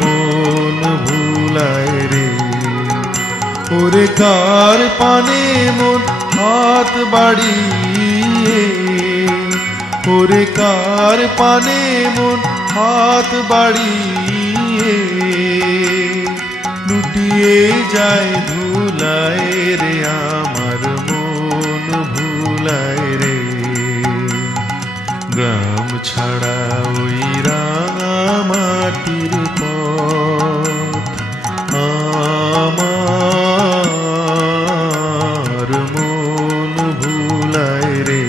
মন ভুলায় রে। ওরে কার পানে মন হাত বাড়িয়ে, ওরে কার পানে মন হাত বাড়িয়ে, লুটিয়ে যায় ধুলায় রে আমার মন ভুলায় রে। গ্রাম ছাড়া ওই রাঙা মাটির পথ আমার মন ভুলায় রে।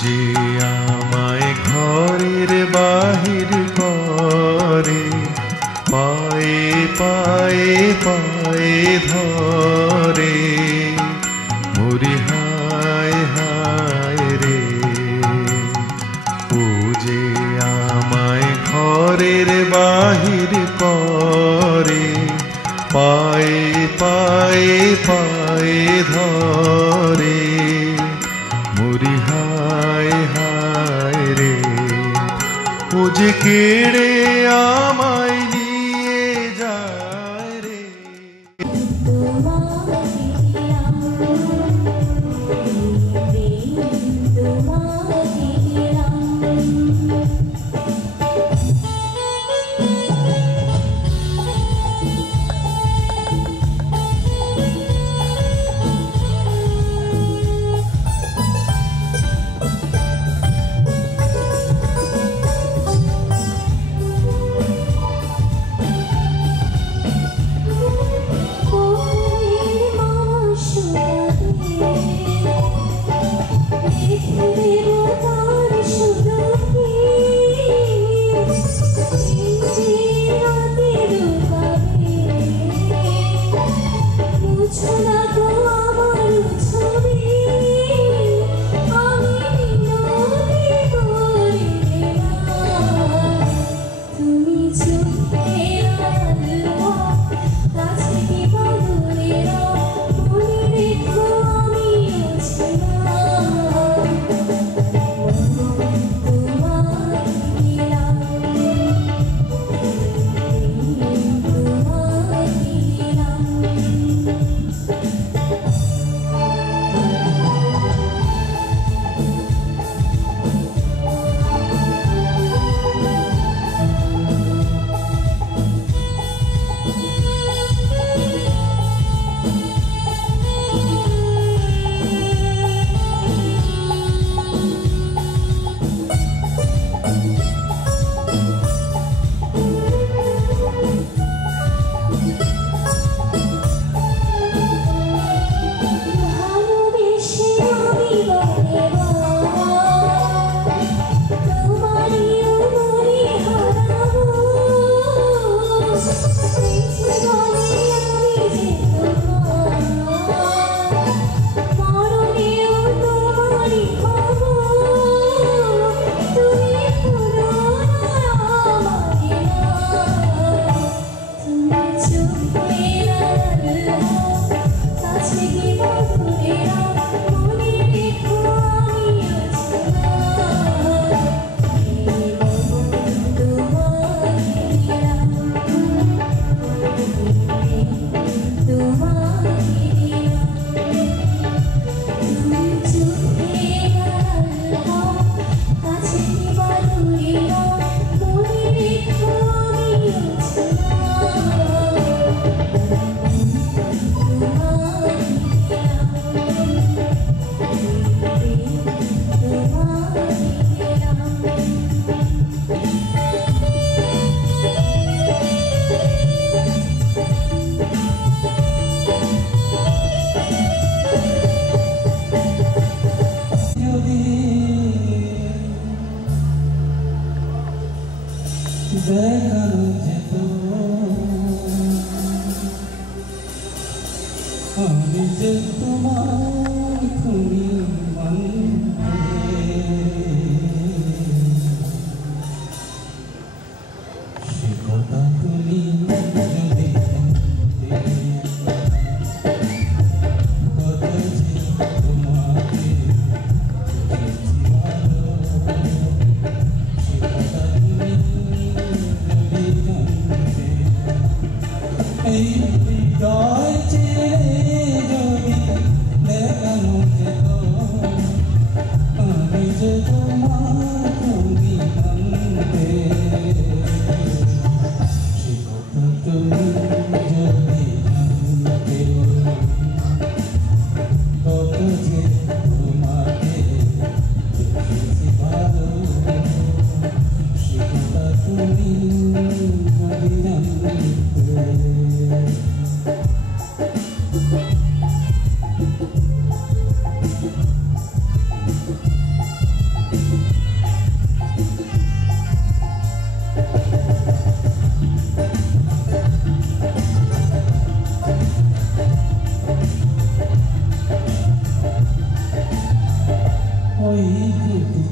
যে আমায় ঘরের বাহির করে, পায়ে পায়ে পায়ে ধরে, মরি হায় হায় রে। ও যে আমায় ঘরের বাহির করে, পায়ে পায়ে পায়ে ধরে, মরি হায় হায় রে। ও যে কেড়ে আমায় নিয়ে যায় রে।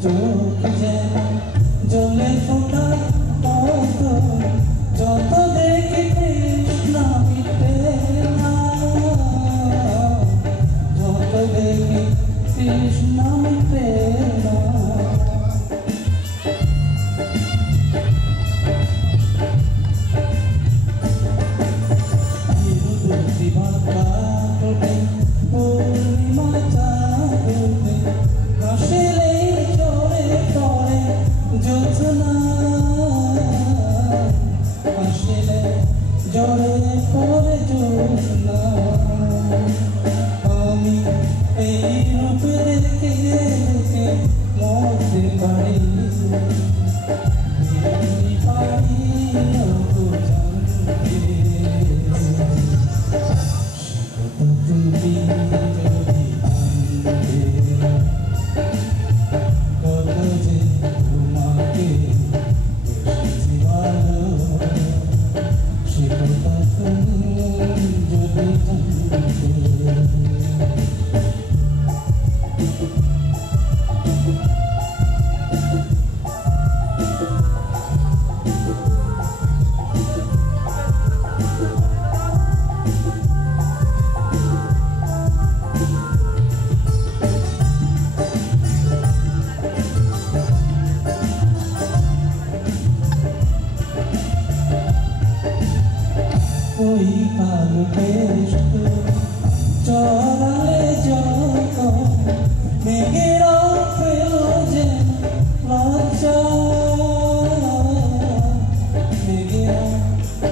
চোখ যেন জ্বলে ফোটা মতো, যত দেখি তৃষ্ণা মিটে না, যত দেখি তৃষ্ণা মিটে না। পূর্ণিমা চাঁদ উঠে হাসিলে চড়ে পড়ে জ্যোৎস্না, হাসিলে জড়ে পড়ে জ্যোৎস্না। আমি এই রূপ দেখে দেখে মরতে পারি, পারি জানতে। তুমি যদি আনতে কত যে তোমাকে বেশি ভালো, সে কথা তুমি যদি জানতে। ওই কালো বেষ্ট চড়ালে যখন মেঘেরা পেল যে লজ্জা, মেঘেরা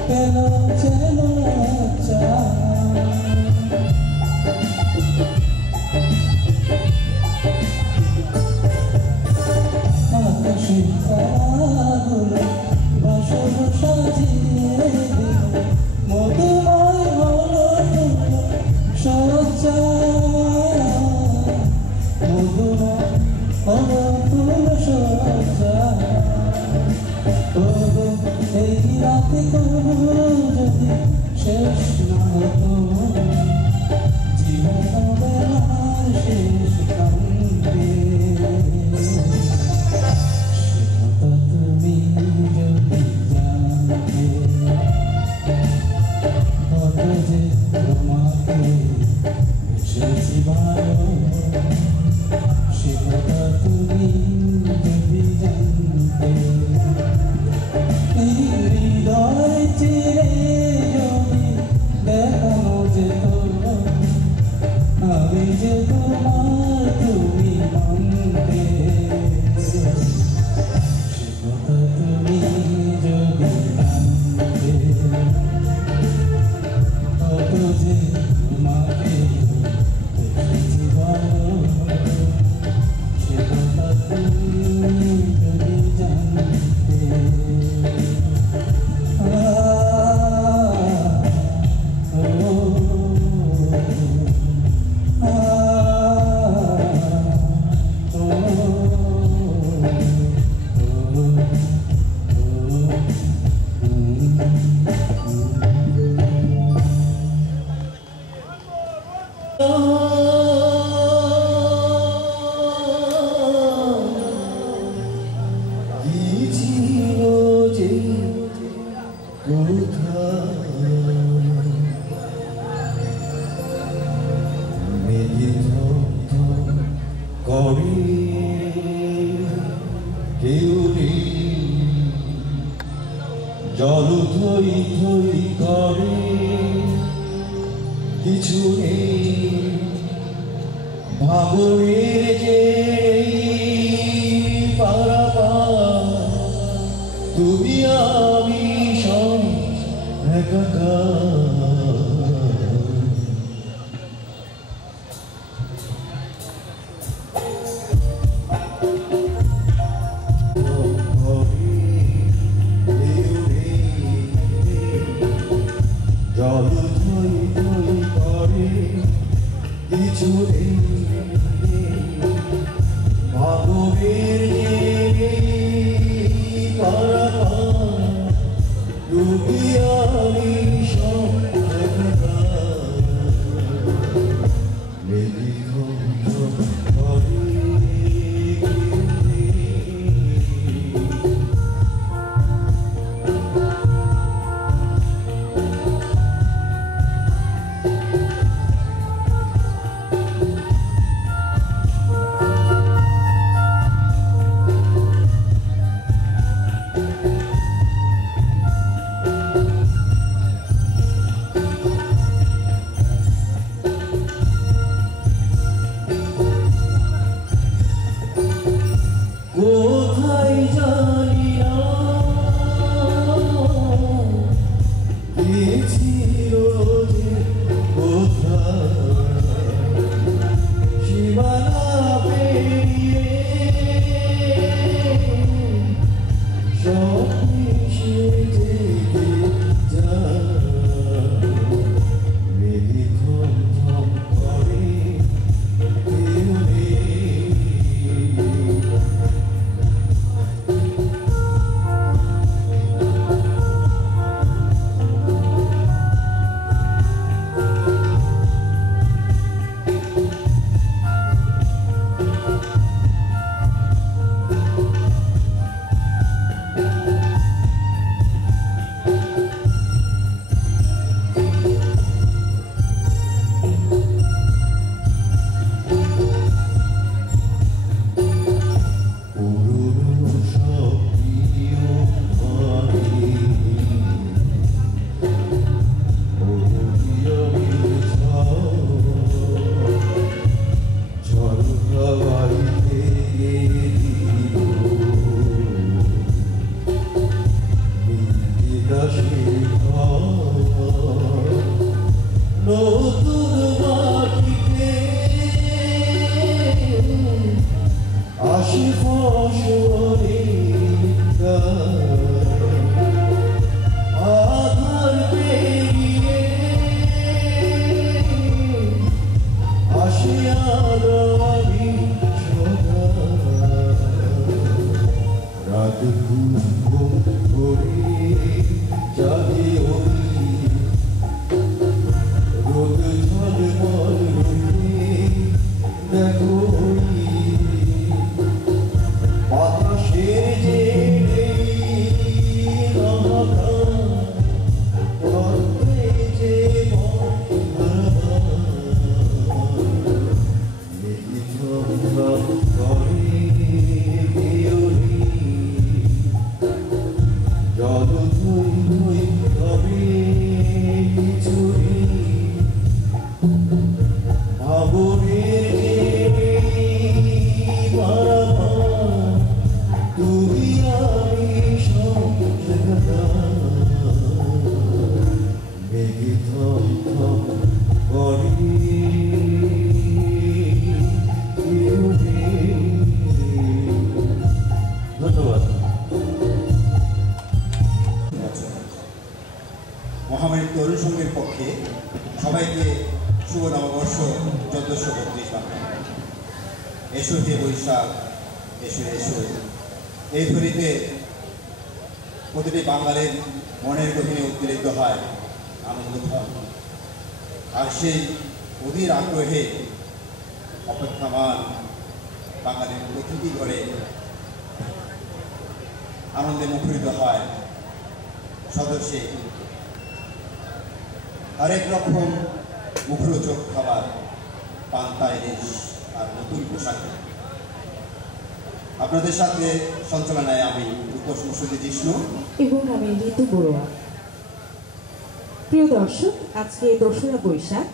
পেল যে লজ্জা। আকাশের তারাগুলো বাসর সাজিয়ে দিল, মধুময় হলো সজ্জা, মধুময় হলো সজ্জা। তবু এই রাতে তবু যদি শেষ না হতো, জীবন বেলার শেষ কান্তে। তুমি যদি জানতে কত যে তোমাকে বেশি ভালো, সে কথা তুমি যদি জানতে। এই হৃদয় চিরে যদি দেখানো যেত, আমি যে তোমার তুমি মানতে। সে কথা তুমি যদি জানতে কত যে তোমাকে বেশি ভালো, সে কথা তুমি যদি জানতে। জল থই থই করে কিছু নেই, ভাবনের যে পারাপার, তুমি আমি সব একাকার। জল থই থই করে কিছু নেই, ভাবনের যে পারাপার, তুমি আমি সব একাকার। মেঘে ধন্য করে আমি সদা রাত ঘুম ভরে জাগে ওই রোদ ঝলমল রূপে দেখো বাতাসের যে মহামারী তরুণ সংঘের পক্ষে সবাইকে শুভ নববর্ষ 1432 বাংলা। এসো হে বৈশাখ, এসো এসো। এই ধরিতে প্রতিটি বাঙালির মনের গভীরে উদ্বেলিত হয়, আনন্দিত হয়। আর সেই অধীর আগ্রহে অপেক্ষামান বাঙালির প্রতিটি ঘরে আনন্দে মুখরিত হয় সদস্যে আরেক রকম মুখরোচক খাবার, পান্তা ইলিশ আর নতুন পোশাক। আপনাদের সাথে সঞ্চালনায় আমি রূপস মুসুদি জিষ্ণু এবং আমি ঋতু বড়ুয়া। প্রিয় দর্শক, আজকে 2রা বৈশাখ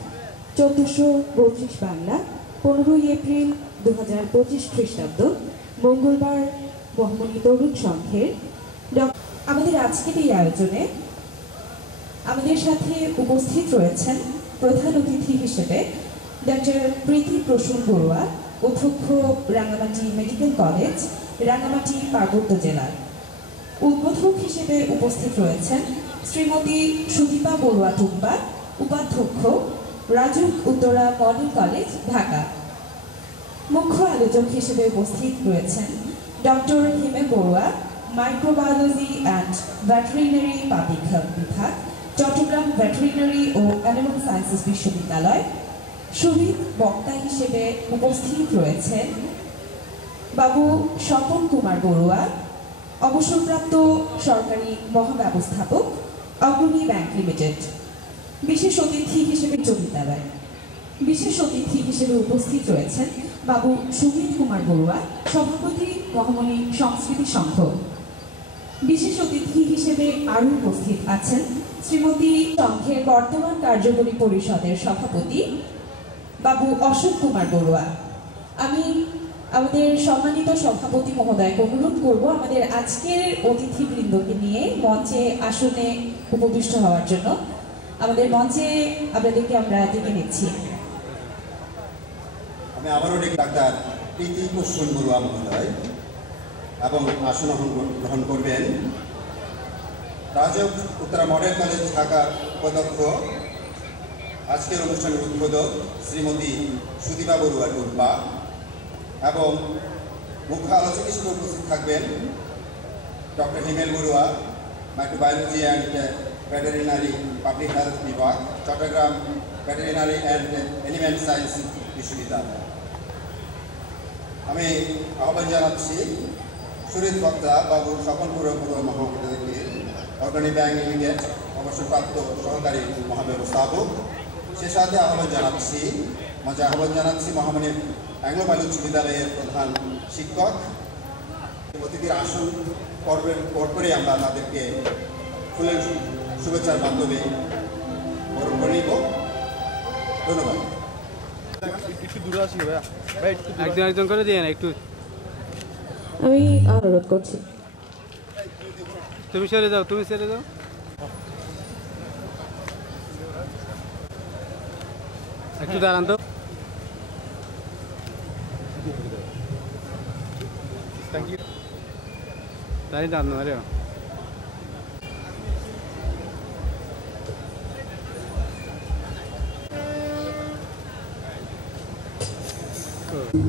1432 বাংলা, 15ই এপ্রিল 2025 খ্রিস্টাব্দ, মঙ্গলবার, মহামণি তরুণ সংঘের আমাদের আজকের এই আয়োজনে আমাদের সাথে উপস্থিত রয়েছেন প্রধান অতিথি হিসেবে ডক্টর প্রীতি প্রসূন বড়ুয়া, অধ্যক্ষ, রাঙ্গামাটি মেডিকেল কলেজ, রাঙ্গামাটি পার্বত্য জেলার। উদ্বোধক হিসেবে উপস্থিত রয়েছেন শ্রীমতী সুদীপা বড়ুয়া টুম্পা, উপাধ্যক্ষ, রাজুক উত্তরা মডেল কলেজ, ঢাকা। মুখ্য আলোচক হিসেবে উপস্থিত রয়েছেন doctor Himel Barua, microbiology and veterinary public health বিভাগ, চট্টগ্রাম ভেটেরিনারি ও অ্যানিমাল সায়েন্সেস বিশ্ববিদ্যালয়। শহীদ বক্তা হিসেবে উপস্থিত রয়েছেন বাবু স্বপন কুমার বড়ুয়া, অবসরপ্রাপ্ত সরকারি মহাব্যবস্থাপক, অগ্রণী ব্যাংক লিমিটেড। বিশেষ অতিথি হিসেবে বিশ্ববিদ্যালয়। বিশেষ অতিথি হিসেবে উপস্থিত রয়েছেন বাবু সুমিত কুমার বড়ুয়া, সভাপতি, মহামণি সংস্কৃতি সংঘ। বিশেষ অতিথি হিসেবে আরও উপস্থিত আছেন শ্রীমতী সংঘের বর্তমান কার্যকরী পরিষদের সভাপতি বাবু অশোক কুমার বড়ুয়া। আমি আমাদের সম্মানিত সভাপতি মহোদয়কে অনুরোধ করব আমাদের আজকের অতিথিবৃন্দকে নিয়ে মঞ্চে আসনে উপবিষ্ট হওয়ার জন্য। আমাদের মঞ্চে আপনাদেরকে আমরা ডেকে নিচ্ছি। আমি আবারও ডাক্তার প্রীতি প্রসূন বড়ুয়া মহোদয় এবং আসন গ্রহণ করবেন রাজক উত্তরা মডেল কলেজ ঢাকার উপাধ্যক্ষ, আজকের অনুষ্ঠানের উদ্বোধক শ্রীমতী সুদীপা বড়ুয়া টুম্পা, এবং মুখ্য আলোচক হিসেবে উপস্থিত থাকবেন doctor Himel Barua, microbiology and veterinary public health বিভাগ, Chittagong veterinary and animal science বিশ্ববিদ্যালয়। আমি আহ্বান জানাচ্ছি শহীদ বক্তা বাবু স্বপন বড়ুয়া মহাবিদ্যালয়কে, অগ্রণী ব্যাংক লিমিটেড, অবসরপ্রাপ্ত সহকারী মহাব্যবস্থাপক। সে সাথে আহ্বান জানাচ্ছি মহামণি অ্যাংলো বালু উচ্চ বিদ্যালয়ের প্রধান শিক্ষক। অতিথির আসন পরপরই আমরা তাদেরকে ফুলের শুভেচ্ছার মাধ্যমে বরণ করে নিব। ধন্যবাদ। একটু দূরে আসি ভাইয়া, একজন একজন করে দিয়ে না একটু। আমি অনুরোধ করছি, তুমি সরে যাও, তুমি সরে যাও। একটু দাঁড়ান তো। দাঁড়িয়ে দাঁড়ানো আরে Sorry.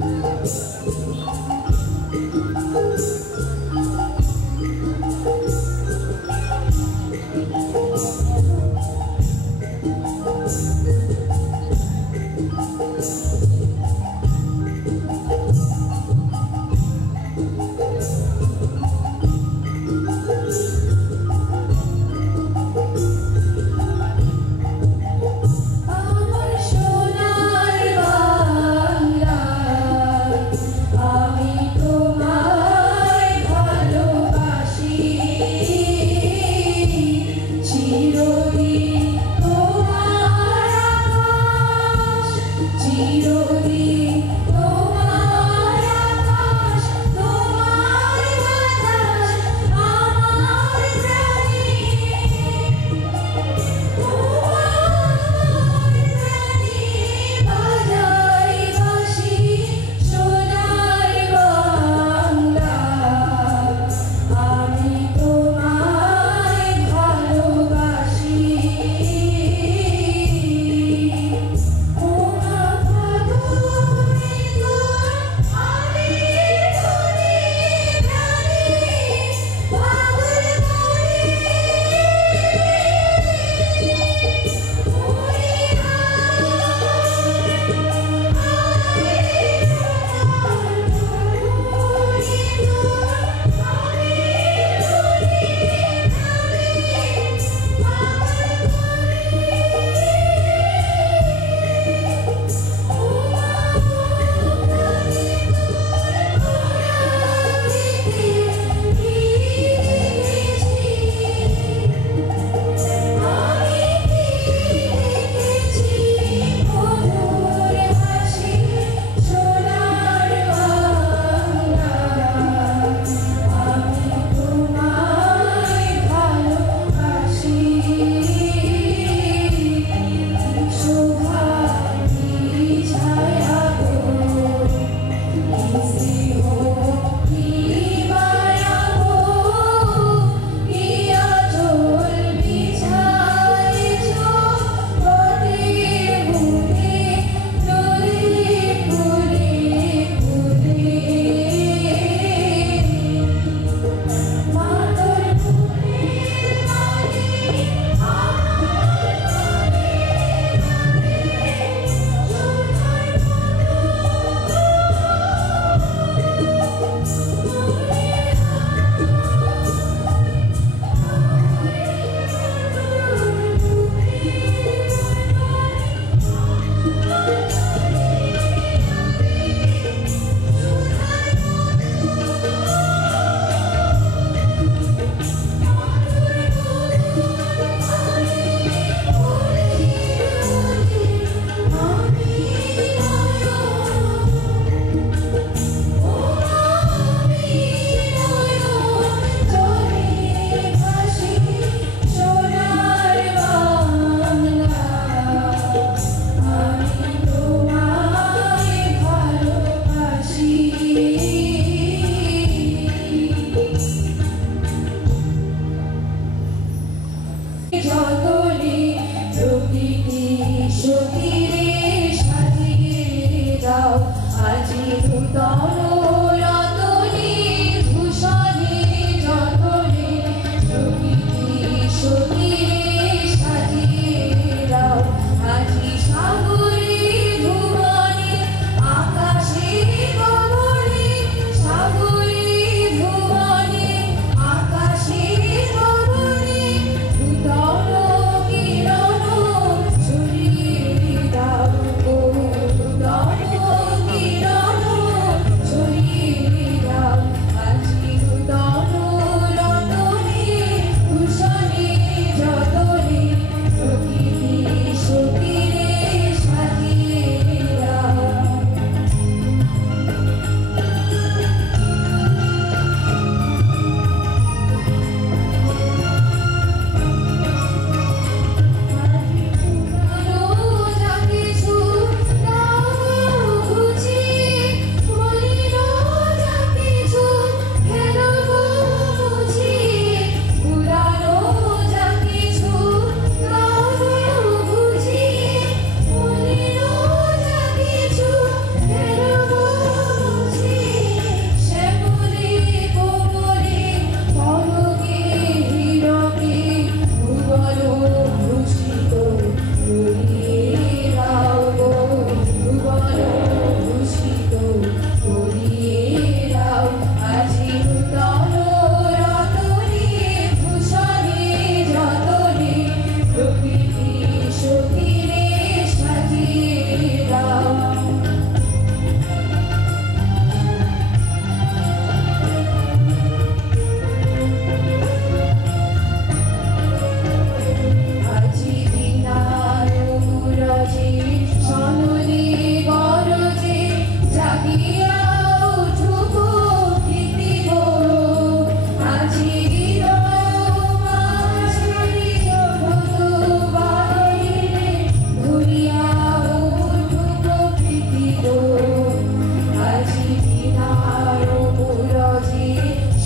আজি বিনার মুরজি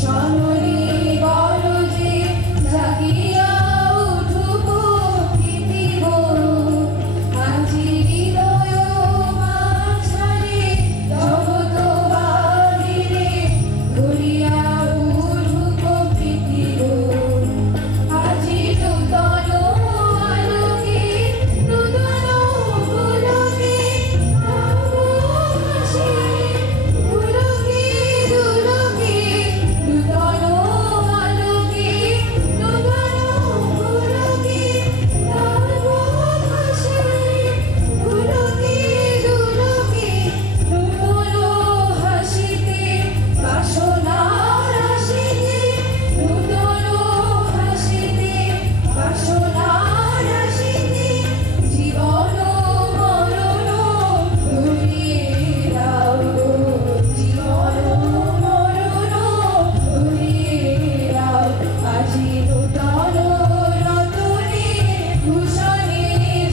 সনরি বরজি জাগিয়া উঠুক পৃথিব আজি হৃদয় মাঝারে জগৎ বাহিরে ঘুরিয়া উঠুক পৃথিব আজি নূতন আলোকে নূতন পুলকে নব হাসি পুলকে দুলকে নূতন আলোকে নূতন পুলকে নব হাসি পুলকে দুলকে নূতন হাসিতে বাসনা রাশিতে নূতন হাসিতে বাসনা রাশিতে জীবন মরণ ঘুরিয়ে দাও জীবন মরণ ঘুরিয়ে দাও আজি নূতন রতনে ভূষণে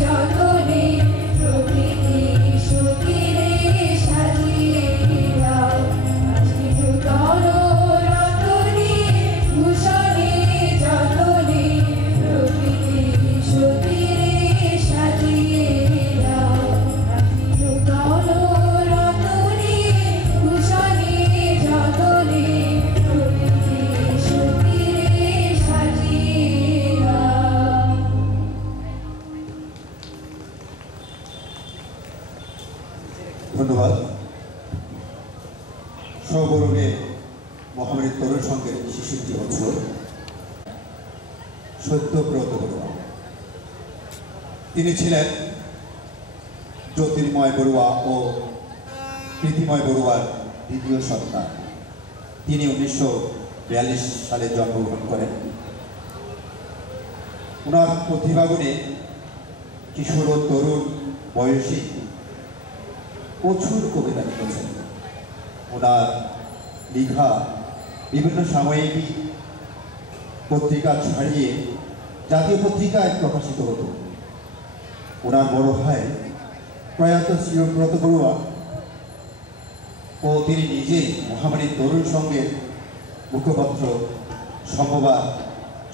যতনে প্রকৃতি সুখীরে সাজিয়ে দাও আজি নূতন রতনে ভূষণে যতনে প্রকৃতি সুখীরে সাজিয়ে দাও আজি নূতন রতনে ভূষণে যতনে প্রকৃতি সুখীরে সাজিয়ে দাও। ধন্যবাদ। সৌগৌরবে মহামারীর তরুণ সংঘের ৬৬ বছর সত্যব্রত বড়ুয়া। তিনি ছিলেন জ্যোতির্ময় বড়ুয়া ও প্রীতিময় বড়ুয়ার দ্বিতীয় সন্তান। তিনি ১৯৪২ সালে জন্মগ্রহণ করেন। ওনার প্রতিভাগুণে কিশোর ও তরুণ বয়সী প্রচুর কবিতা লিখেছেন। ওনার লেখা বিভিন্ন সাময়িক পত্রিকা ছাড়িয়ে জাতীয় পত্রিকায় প্রকাশিত হতো। ওনার বড় ভাই প্রয়াত শ্রীব্রত বড়ুয়া ও তিনি নিজেই মহামারীর তরুণ সংঘের মুখপত্র সম্ভবা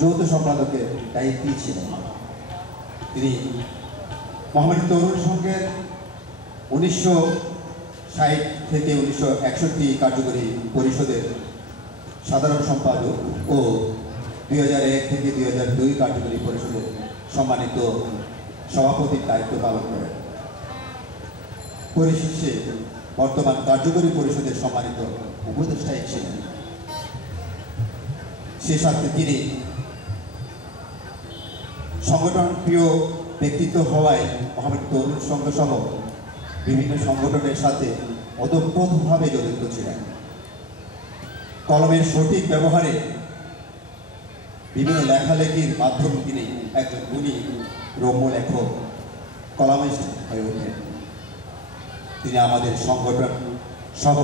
যৌথ সম্পাদকের দায়িত্বে ছিলেন। তিনি মহামারীর তরুণ সংঘের ১৯৬০ থেকে ১৯৬১ কার্যকরী পরিষদের সাধারণ সম্পাদক ও ২০০১ থেকে ২০০২ কার্যকরী পরিষদের সম্মানিত সভাপতির দায়িত্ব পালন করেন। পরিশেষে বর্তমান কার্যকরী পরিষদের সম্মানিত উপদেষ্টাই ছিলেন। সে সাথে তিনি সংগঠন প্রিয় ব্যক্তিত্ব হওয়ায় মহামারী তরুণ সংঘ সহ বিভিন্ন সংগঠনের সাথে ওতপ্রোতভাবে জড়িত ছিলেন। কলমের সঠিক ব্যবহারে বিভিন্ন লেখালেখির মাধ্যমে তিনি একজন গুণী রম্য লেখক কলামিস্ট হয়ে ওঠেন। তিনি আমাদের সংগঠন সহ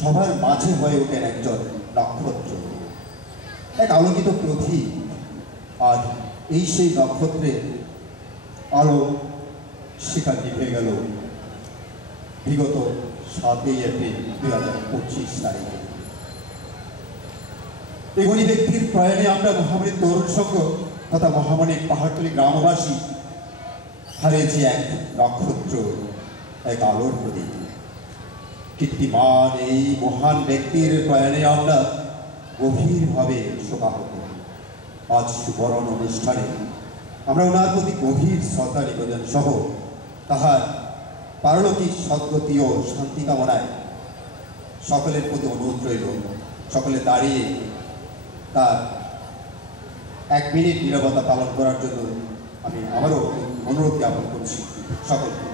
সবার মাঝে হয়ে ওঠেন একজন নক্ষত্র, এক আলোকিত প্রতীক। আজ এই সেই নক্ষত্রের আলো শিখা নিভে গেল বিগত ৭ই এপ্রিল ২০২৫ তারিখে। এগুলি ব্যক্তির প্রয়াণে আমরা মহামারী তরুণ সংঘ তথা মহামারী পাহাড়তলী গ্রামবাসী হারিয়েছি এক নক্ষত্র, এক আলোর প্রদীপ। কীর্তিমান এই মহান ব্যক্তির প্রয়াণে আমরা গভীরভাবে শোকাহত। আজ সুবরণ অনুষ্ঠানে আমরা ওনার প্রতি গভীর শ্রদ্ধা নিবেদন সহ তাহার পারলৌকিক সদ্গতি ও শান্তি কামনায় সকলের প্রতি অনুরোধ রইল সকলে দাঁড়িয়ে তার 1 মিনিট নীরবতা পালন করার জন্য আমি আবারও অনুরোধ জ্ঞাপন করছি সকলকে।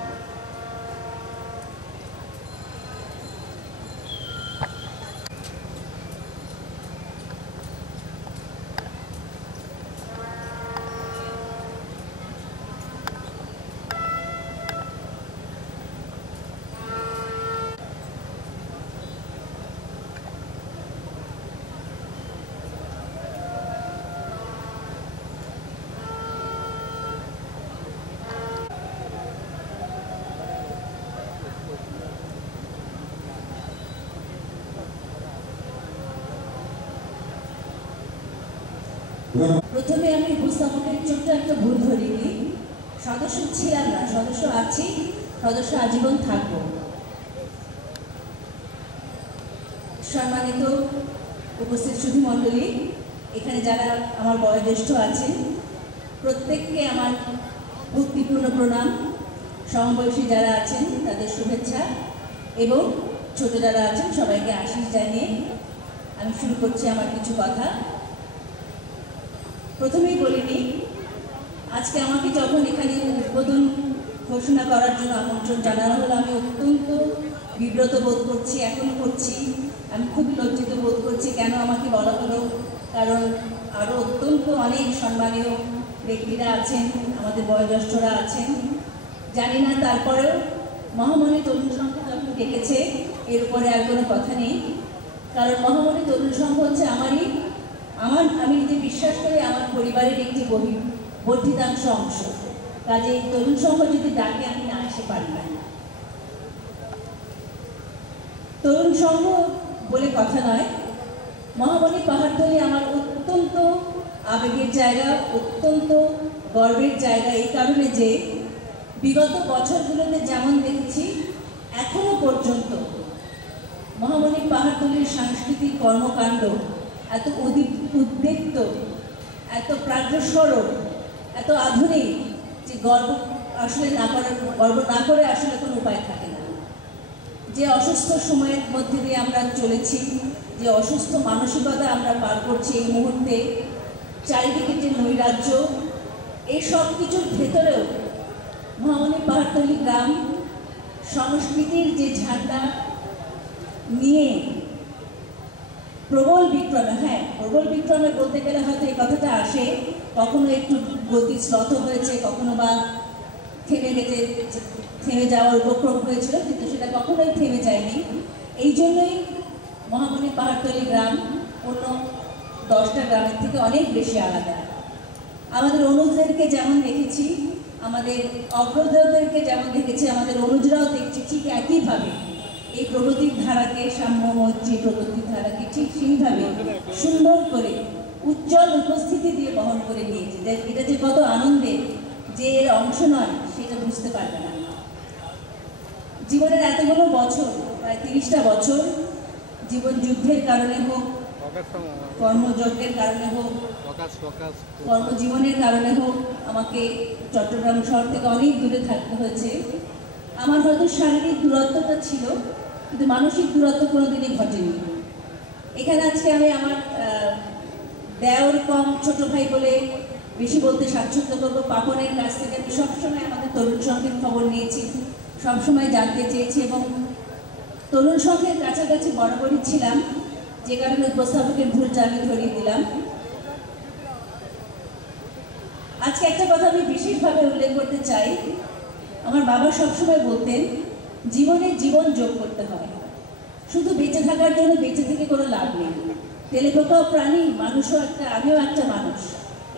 প্রথমে আমি উপস্থাপকের ছোট্ট একটা ভুল ধরে নিই। সদস্য ছিলাম না, সদস্য আছি, সদস্য আজীবন থাকবো। সম্মানিত উপস্থিত সুধীমণ্ডলী, এখানে যারা আমার বয়োজ্যেষ্ঠ আছেন প্রত্যেককে আমার ভক্তিপূর্ণ প্রণাম। সমবয়সী যারা আছেন তাদের শুভেচ্ছা এবং ছোট যারা আছেন সবাইকে আশীষ জানিয়ে আমি শুরু করছি আমার কিছু কথা। প্রথমেই বলিনি, আজকে আমাকে যখন এখানে উদ্বোধন ঘোষণা করার জন্য আমন্ত্রণ জানানো হলো, আমি অত্যন্ত বিব্রত বোধ করছি, এখনও করছি। আমি খুব লজ্জিত বোধ করছি। কেন আমাকে বলা হলো? কারণ আরও অত্যন্ত অনেক সম্মানীয় ব্যক্তিরা আছেন, আমাদের বয়োজ্যেষ্ঠরা আছেন, জানি না। তারপরেও মহামণি তরুণ সংঘ যখন ডেকেছে, এর উপরে আর কোনো কথা নেই। কারণ মহামণি তরুণ সংঘ হচ্ছে আমি যদি বিশ্বাস করি আমার পরিবারের একটি বর্ধিতাংশ অংশ। কাজে তরুণ সংঘ যদি ডাকে আমি না আসতে পারি না। তরুণ সংঘ বলে কথা নয়, মহামণি পাহাড়তলী আমার অত্যন্ত আবেগের জায়গা, অত্যন্ত গর্বের জায়গা। এই কারণে যে বিগত বছরগুলোতে যেমন দেখেছি এখনো পর্যন্ত মহামণি পাহাড়তলীর সাংস্কৃতিক কর্মকাণ্ড এত উদ্বেক্ত, এত প্রাগ্রসর, এত আধুনিক যে গর্ব না করে আসলে কোনো উপায় থাকে না। যে অসুস্থ সময়ের মধ্যে দিয়ে আমরা চলেছি, যে অসুস্থ মানসিকতা আমরা পার করছি এই মুহূর্তে, চারিদিকে যে নৈরাজ্য, এই সব কিছুর ভেতরেও মহামণি পাহাড়তলী গ্রাম সংস্কৃতির যে ঝান্ডা নিয়ে প্রবল বিক্রমে বলতে গেলে হয়তো এই কথাটা আসে, কখনো একটু গতি শ্লথ হয়েছে, কখনো বা থেমে যাওয়ার উপক্রম হয়েছিল, কিন্তু সেটা কখনোই থেমে যায়নি। এই জন্যই মহামণি পাহাড়তলী গ্রাম অন্য 10টা গ্রামের থেকে অনেক বেশি আলাদা। আমাদের অনুজদেরকে যেমন দেখেছি, আমাদের অগ্রজদেরকে যেমন দেখেছি, আমাদের অনুজরাও দেখছি ঠিক একইভাবে এই প্রগতির ধারাকে, সাম্য মৈত্রী প্রগতির ধারাকে ঠিক সেইভাবে সুন্দর করে উজ্জ্বল উপস্থিতি দিয়ে বহন করে নিয়েছে। এটা যে কত আনন্দের, যে এর অংশ নয় সেটা বুঝতে পারবে না। জীবনের এতগুলো বছর, প্রায় 30টা বছর, জীবন যুদ্ধের কারণে হোক, কর্মযজ্ঞের কারণে হোক, কর্মজীবনের কারণে হোক, আমাকে চট্টগ্রাম শহর থেকে অনেক দূরে থাকতে হয়েছে। আমার হয়তো শারীরিক দূরত্বটা ছিল, কিন্তু মানসিক দূরত্ব কোনোদিনই ঘটেনি। এখানে আজকে আমি আমার দেওর কম ছোট ভাই বলে বেশি বলতে স্বাচ্ছন্দ্য করবো। পাপনের কাছ থেকে আমি সবসময় আমাদের তরুণ সংঘের খবর নিয়েছি, সবসময় জানতে চেয়েছি এবং তরুণ সংঘের কাছাকাছি বরাবরই ছিলাম, যে কারণে উপস্থাপকের ভুলটা আমি ধরিয়ে দিলাম। আজকে একটা কথা আমি বিশেষভাবে উল্লেখ করতে চাই। আমার বাবা সবসময় বলতেন, জীবনে জীবন যোগ করতে হয়, শুধু বেঁচে থাকার জন্য বেঁচে থেকে কোনো লাভ নেই। তেলেপোকাও প্রাণী, মানুষও একটা, আমিও একটা মানুষ,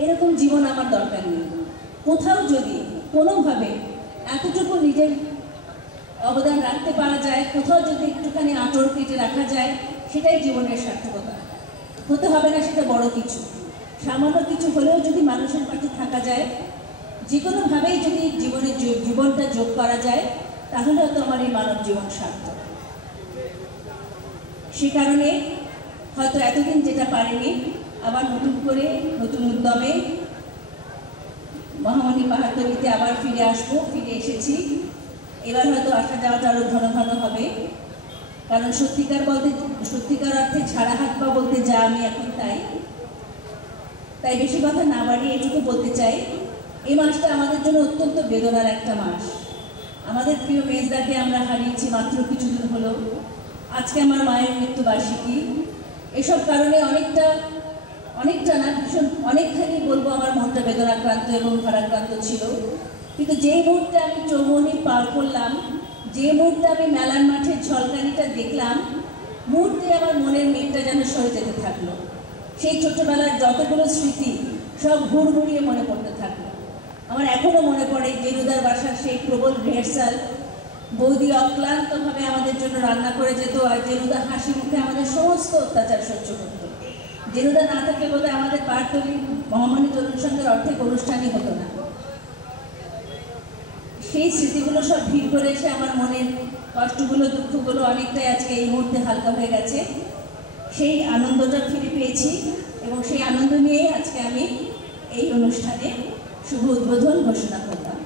এরকম জীবন আমার দরকার নেই। কোথাও যদি কোনোভাবে এতটুকু নিজের অবদান রাখতে পারা যায়, কোথাও যদি একটুখানি আঁচড় কেটে রাখা যায়, সেটাই জীবনের সার্থকতা। হতে হবে না সেটা বড় কিছু, সামান্য কিছু হলেও যদি মানুষের পাশে থাকা যায়, যে কোনোভাবেই যদি জীবনটা যোগ করা যায়, তাহলে হয়তো আমার এই মানব জীবন সার্থক। সে কারণে হয়তো এতদিন যেটা পারিনি, আবার নতুন করে নতুন উদ্যমে মহামণি পাহাড়তলীতে আবার ফিরে আসবো, ফিরে এসেছি। এবার হয়তো আসা যাওয়াটা আরও ঘন ঘন হবে, কারণ সত্যিকার অর্থে ছাড়া হাত পা বলতে যা আমি এখন তাই বেশি কথা না বাড়িয়ে এটুকু বলতে চাই, এই মাসটা আমাদের জন্য অত্যন্ত বেদনার একটা মাস। আমাদের প্রিয় মেজদাকে আমরা হারিয়েছি মাত্র কিছুদিন হলো। আজকে আমার মায়ের মৃত্যুবার্ষিকী। এসব কারণে অনেকটা না, ভীষণ অনেকখানি বলবো আমার মনটা বেদনাক্রান্ত এবং ভারাক্রান্ত ছিল। কিন্তু যেই মুহূর্তে আমি চৌমুহনী পার করলাম, যে মুহূর্তে আমি মেলার মাঠের ঝলকানিটা দেখলাম, মুহূর্তে আমার মনের মেঘটা যেন সরে যেতে থাকলো। সেই ছোট্টবেলার যতগুলো স্মৃতি সব ঘুরঘুরিয়ে মনে পড়তে থাকলো। আমার এখনও মনে পড়ে জেনুদার বাসার সেই প্রবল রিহার্সাল, বৌদি অক্লান্তভাবে আমাদের জন্য রান্না করে যেত, আর জেনুদা হাসি মুখে আমাদের সমস্ত অত্যাচার সহ্য করত। দেনুদা না থাকলে বলে আমাদের পাহাড়তলী মহামণি তরুণ সংঘের অর্ধেক অনুষ্ঠানই হতো না। সেই স্মৃতিগুলো সব ভিড় করে এসে আমার মনের কষ্টগুলো দুঃখগুলো অনেকটাই আজকে এই মুহূর্তে হালকা হয়ে গেছে। সেই আনন্দটা ফিরে পেয়েছি এবং সেই আনন্দ নিয়েই আজকে আমি এই অনুষ্ঠানে শুভ উদ্বোধন ঘোষণা করলাম।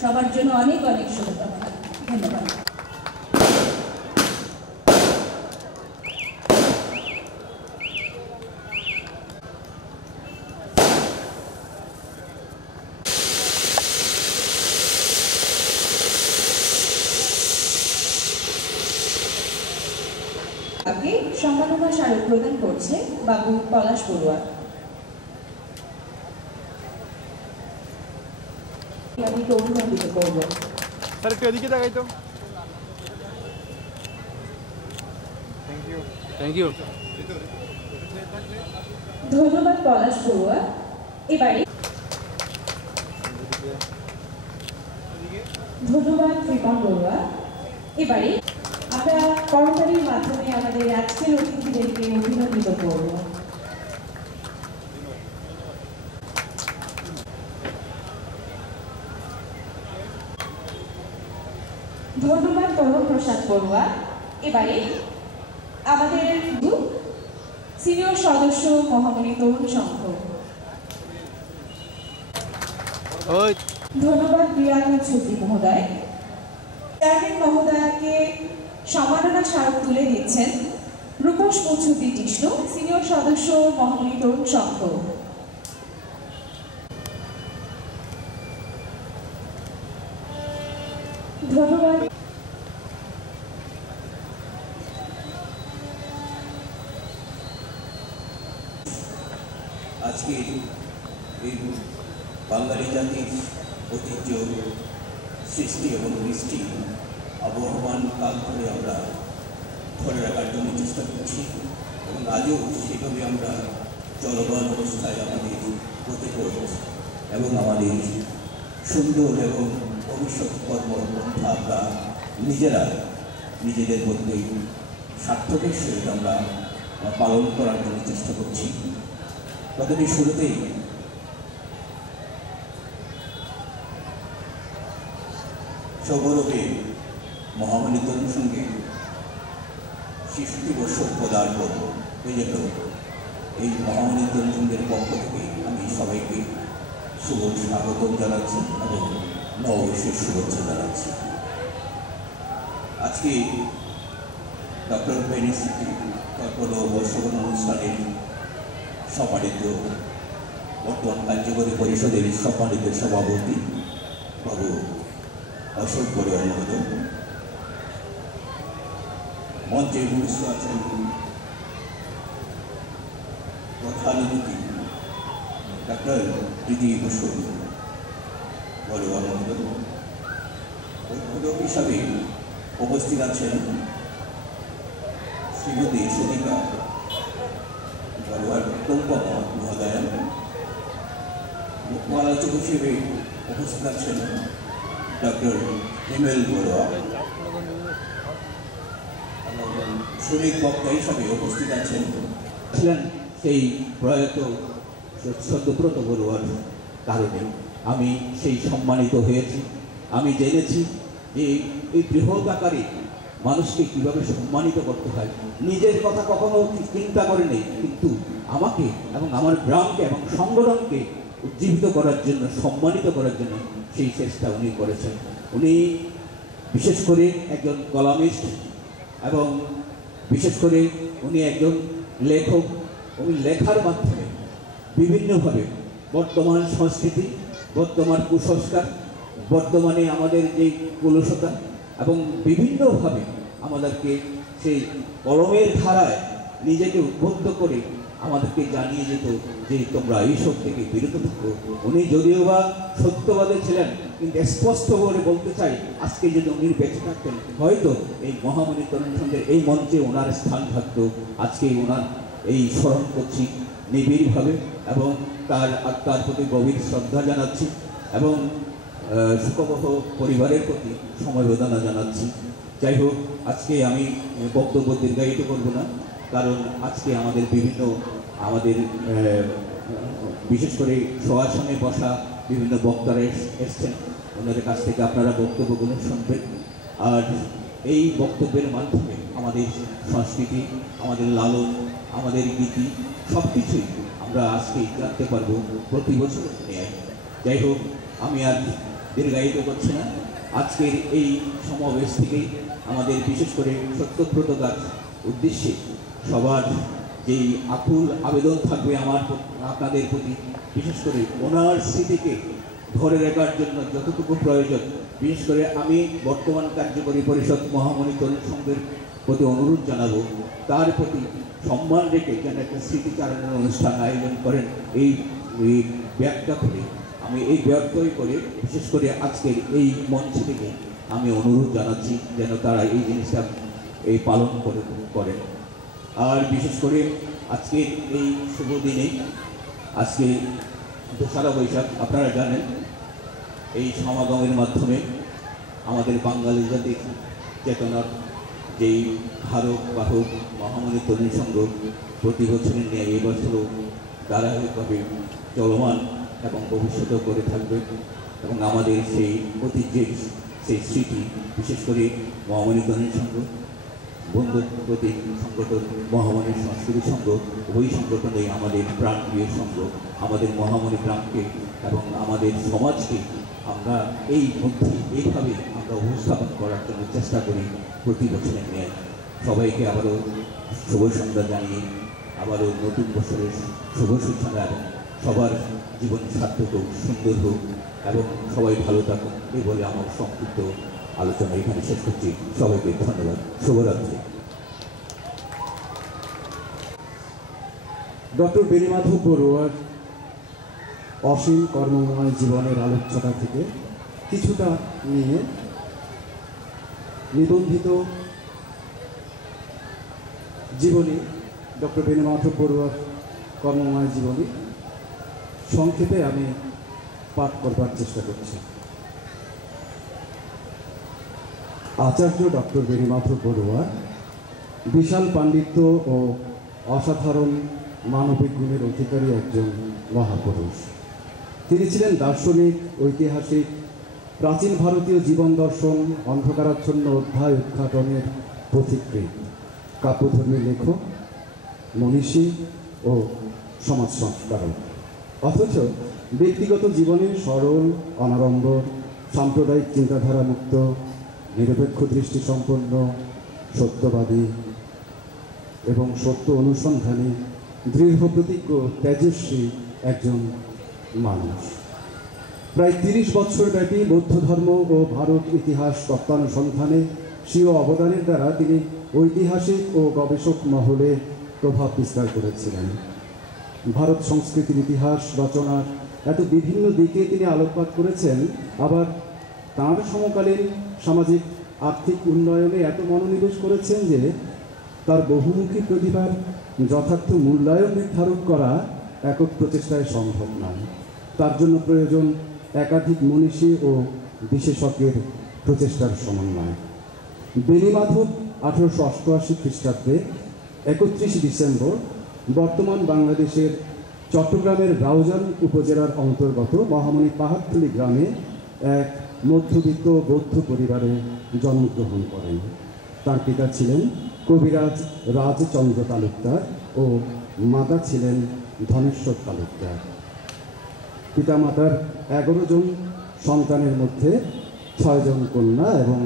সবার জন্য অনেক অনেক শুভকামনা। ধন্যবাদ। আগে সম্মাননা স্মারক প্রদান করছে বাবু পলাশ বড়ুয়া। আমি অভিনন্দিত করব। স্যার একটু এদিকে তাকাই তো। Thank you. ধন্যবাদ পলাশ বড়ুয়া। এবারে ধন্যবাদ কৃপন বড়ুয়া। এবারে আমরা করতালির মাধ্যমে আমাদের আজকের অতিথিদেরকে অভিনন্দিত করব। ধন্যবাদ তরুণ প্রসাদ বড়ুয়া। এবারে আমাদের সিনিয়র সদস্য মহামণি তরুণ সংঘ। ধন্যবাদ বিরাট চৌধুরী মহোদয়। চেয়ারম্যান মহোদয়কে সম্মাননা স্মারক তুলে দিচ্ছেন রূপস মুছুদ্দি টিষ্ণু, সিনিয়র সদস্য মহামণি তরুণ সংঘ। ধন্যবাদ। আজকে এই বাঙালি জাতির ঐতিহ্য সৃষ্টি এবং বৃষ্টি আবহমান কাল ধরে আমরা ধরে রাখার জন্য চেষ্টা করছি এবং আজও সেভাবে আমরা চলমান অবস্থায় আমাদের গতি করছি এবং আমাদের সুন্দর এবং ভবিষ্যৎ কর্মপন্থা আমরা নিজেরা নিজেদের মধ্যেই সার্থকের সহিত আমরা পালন করার জন্য চেষ্টা করছি। কথাটি শুরুতেই সগৌরবে মহামণি তরুণ সংঘে ৬৬ বছর পদার্পণ হয়ে যেত। এই মহামণি তরুণ সংঘের পক্ষ থেকে আমি সবাইকে শুভ স্বাগতম জানাচ্ছি এবং নববর্ষের শুভেচ্ছা জানাচ্ছি। আজকে ডক্টর বেনিসিটি কল্পনা বর্ষবরণ অনুষ্ঠানের সম্মানিত বর্তমান কার্যকরী পরিষদের সম্মানিত সভাপতি বাবু অশোক বড়ুয়া মহোদয়, মঞ্চে উপস্থিত আছেন প্রধান অতিথি ডক্টর প্রীতি ভূষণ বড়ুয়া মহোদয়, উদ্বোধক হিসাবে উপস্থিত আছেন শ্রীমতী সুধিকা বড়ুয়ার টম্পা মহোদয়া, মুখ্য আলোচক হিসেবে উপস্থিত আছেন ডক্টর হিমেল বড়ুয়া, শরীর বক্তা হিসাবে উপস্থিত আছেন সেই প্রয়াত সত্যব্রত বড়ুয়ার কারণে আমি সেই সম্মানিত হয়েছি। আমি জেনেছি যে এই বৃহৎ আকারে মানুষকে কীভাবে সম্মানিত করতে হয়। নিজের কথা কখনো চিন্তা করেনি, কিন্তু আমাকে এবং আমার গ্রামকে এবং সংগঠনকে উজ্জীবিত করার জন্য, সম্মানিত করার জন্য সেই চেষ্টা উনি করেছেন। উনি বিশেষ করে একজন কলামিস্ট এবং বিশেষ করে উনি একজন লেখক। উনি লেখার মাধ্যমে বিভিন্নভাবে বর্তমান সংস্কৃতি, বর্তমান কুসংস্কার, বর্তমানে আমাদের যে কলুষতা এবং বিভিন্নভাবে আমাদেরকে সেই কলমের ধারায় নিজেকে উদ্বুদ্ধ করে আমাদেরকে জানিয়ে যেত যে তোমরা এইসব থেকে বিরত থাকো। উনি যদিও বা সত্যবাদী ছিলেন, কিন্তু স্পষ্ট করে বলতে চাই আজকে যদি উনি বেঁচে থাকতেন হয়তো এই মহামণি তরুণ সংঘের এই মঞ্চে ওনার স্থান থাকত। আজকে ওনার এই স্মরণ করছি নিবিড়ভাবে এবং তার আত্মার প্রতি গভীর শ্রদ্ধা জানাচ্ছি এবং শোকবহ পরিবারের প্রতি সমবেদনা জানাচ্ছি। যাই হোক, আজকে আমি বক্তব্য দীর্ঘায়িত করব না, কারণ আজকে আমাদের বিভিন্ন আমাদের বিশেষ করে সোয়াসনে বসা বিভিন্ন বক্তারা এসছেন, ওনাদের কাছ থেকে আপনারা বক্তব্যগুলো শুনবেন। আর এই বক্তব্যের মাধ্যমে আমাদের সংস্কৃতি, আমাদের লালন, আমাদের গীতি সব কিছুই আমরা আজকে জানতে পারবো প্রতি বছর নিয়ে। যাই হোক, আমি আর দীর্ঘায়িত করছি না। আজকের এই সমাবেশ থেকেই আমাদের বিশেষ করে সত্যব্রতদার উদ্দেশ্যে সবার যেই আকুল আবেদন থাকবে আপনাদের প্রতি, বিশেষ করে ওনার স্মৃতিকে ধরে রাখার জন্য যতটুকু প্রয়োজন, বিশেষ করে আমি বর্তমান কার্যকরী পরিষদ মহামণি তরুণ সংঘের প্রতি অনুরোধ জানাবো, তার প্রতি সম্মান রেখে যেন একটা স্মৃতিচারণের অনুষ্ঠান আয়োজন করেন। এই ব্যাখ্যা করে আমি এই ব্যর্থই করে বিশেষ করে আজকের এই মঞ্চ থেকে আমি অনুরোধ জানাচ্ছি যেন তারা এই জিনিসটা এই পালন করেন। আর বিশেষ করে আজকের এই শুভ দিনে, আজকে 2রা বৈশাখ, আপনারা জানেন এই সমাগমের মাধ্যমে আমাদের বাঙালি জাতির চেতনার যেই ধারক বাহক মহামণি তরুণ সংঘ প্রতি বছরের নিয়ে এই বছরও ধারাবাহিকভাবে চলমান এবং ভবিষ্যতেও করে থাকবে। এবং আমাদের সেই ঐতিহ্যের সেই স্মৃতি, বিশেষ করে মহামণি তরুণ সংঘ, বন্ধু প্রতীক সংগঠন, মহামণি সংস্কৃতি সংঘ, ওই সংগঠনে আমাদের প্রাণপ্রিয় সংঘ, আমাদের মহামণি গ্রামকে এবং আমাদের সমাজকে আমরা এই মধ্যে এইভাবে আমরা উপস্থাপন করার জন্য চেষ্টা করি প্রতি বছরের ন্যায়। সবাইকে আবারও শুভ সন্ধ্যা জানিয়ে আবারও নতুন বছরের শুভ সূচনা এবং সবার জীবন সার্থক হোক, সুন্দর হোক এবং সবাই ভালো থাকুন, এই বলে আমার সংক্ষিপ্ত আলোচনা এখানে শেষ করছি। সবাইকে ধন্যবাদ। শুভরাত্রি। ডক্টর বেণীমাধব বড়ুয়ার অসীম কর্মময় জীবনের আলোচনা থেকে কিছুটা নিয়ে নিবন্ধিত জীবনী, ডক্টর বেণীমাধব বড়ুয়ার কর্মময় জীবনী সংক্ষেপে আমি পাঠ করবার চেষ্টা করছি। আচার্য ডক্টর বেণীমাধব বড়ুয়া বিশাল পাণ্ডিত্য ও অসাধারণ মানবিক গুণের অধিকারী একজন মহাপুরুষ। তিনি ছিলেন দার্শনিক, ঐতিহাসিক, প্রাচীন ভারতীয় জীবন দর্শন, অন্ধকারাচ্ছন্ন অধ্যায় উদ্ঘাটনের পথিকৃৎ, কাব্যধর্মী লেখক, মনীষী ও সমাজ সংস্কারক। অথচ ব্যক্তিগত জীবনে সরল, অনাড়ম্বর, সাম্প্রদায়িক চিন্তাধারা মুক্ত, নিরপেক্ষ দৃষ্টি সম্পন্ন, সত্যবাদী এবং সত্য অনুসন্ধানী, দৃঢ় প্রতিজ্ঞ, তেজস্বী একজন মানুষ। প্রায় 30 বছর ব্যাপী বৌদ্ধ ধর্ম ও ভারত ইতিহাস তত্ত্বানুসন্ধানে স্বীয় অবদানের দ্বারা তিনি ঐতিহাসিক ও গবেষক মহলে প্রভাব বিস্তার করেছিলেন। ভারত সংস্কৃতির ইতিহাস রচনার এত বিভিন্ন দিকে তিনি আলোকপাত করেছেন, আবার তাঁর সমকালীন সামাজিক আর্থিক উন্নয়নে এত মনোনিবেশ করেছেন যে তার বহুমুখী প্রতিভার যথার্থ মূল্যায়ন নির্ধারণ করা একক প্রচেষ্টায় সম্ভব নয়। তার জন্য প্রয়োজন একাধিক মনীষী ও বিশেষজ্ঞের প্রচেষ্টার সমন্বয়। বেণীমাধব 1888 খ্রিস্টাব্দে 31 ডিসেম্বর বর্তমান বাংলাদেশের চট্টগ্রামের রাউজান উপজেলার অন্তর্গত মহামণি পাহাড়তলী গ্রামে এক মধ্যবিত্ত বৌদ্ধ পরিবারে জন্মগ্রহণ করেন। তার পিতা ছিলেন কবিরাজ রাজচন্দ্র তালুকদার ও মাতা ছিলেন ধনেশ্বর তালুকদার। পিতামাতার 11 জন সন্তানের মধ্যে 6 জন কন্যা এবং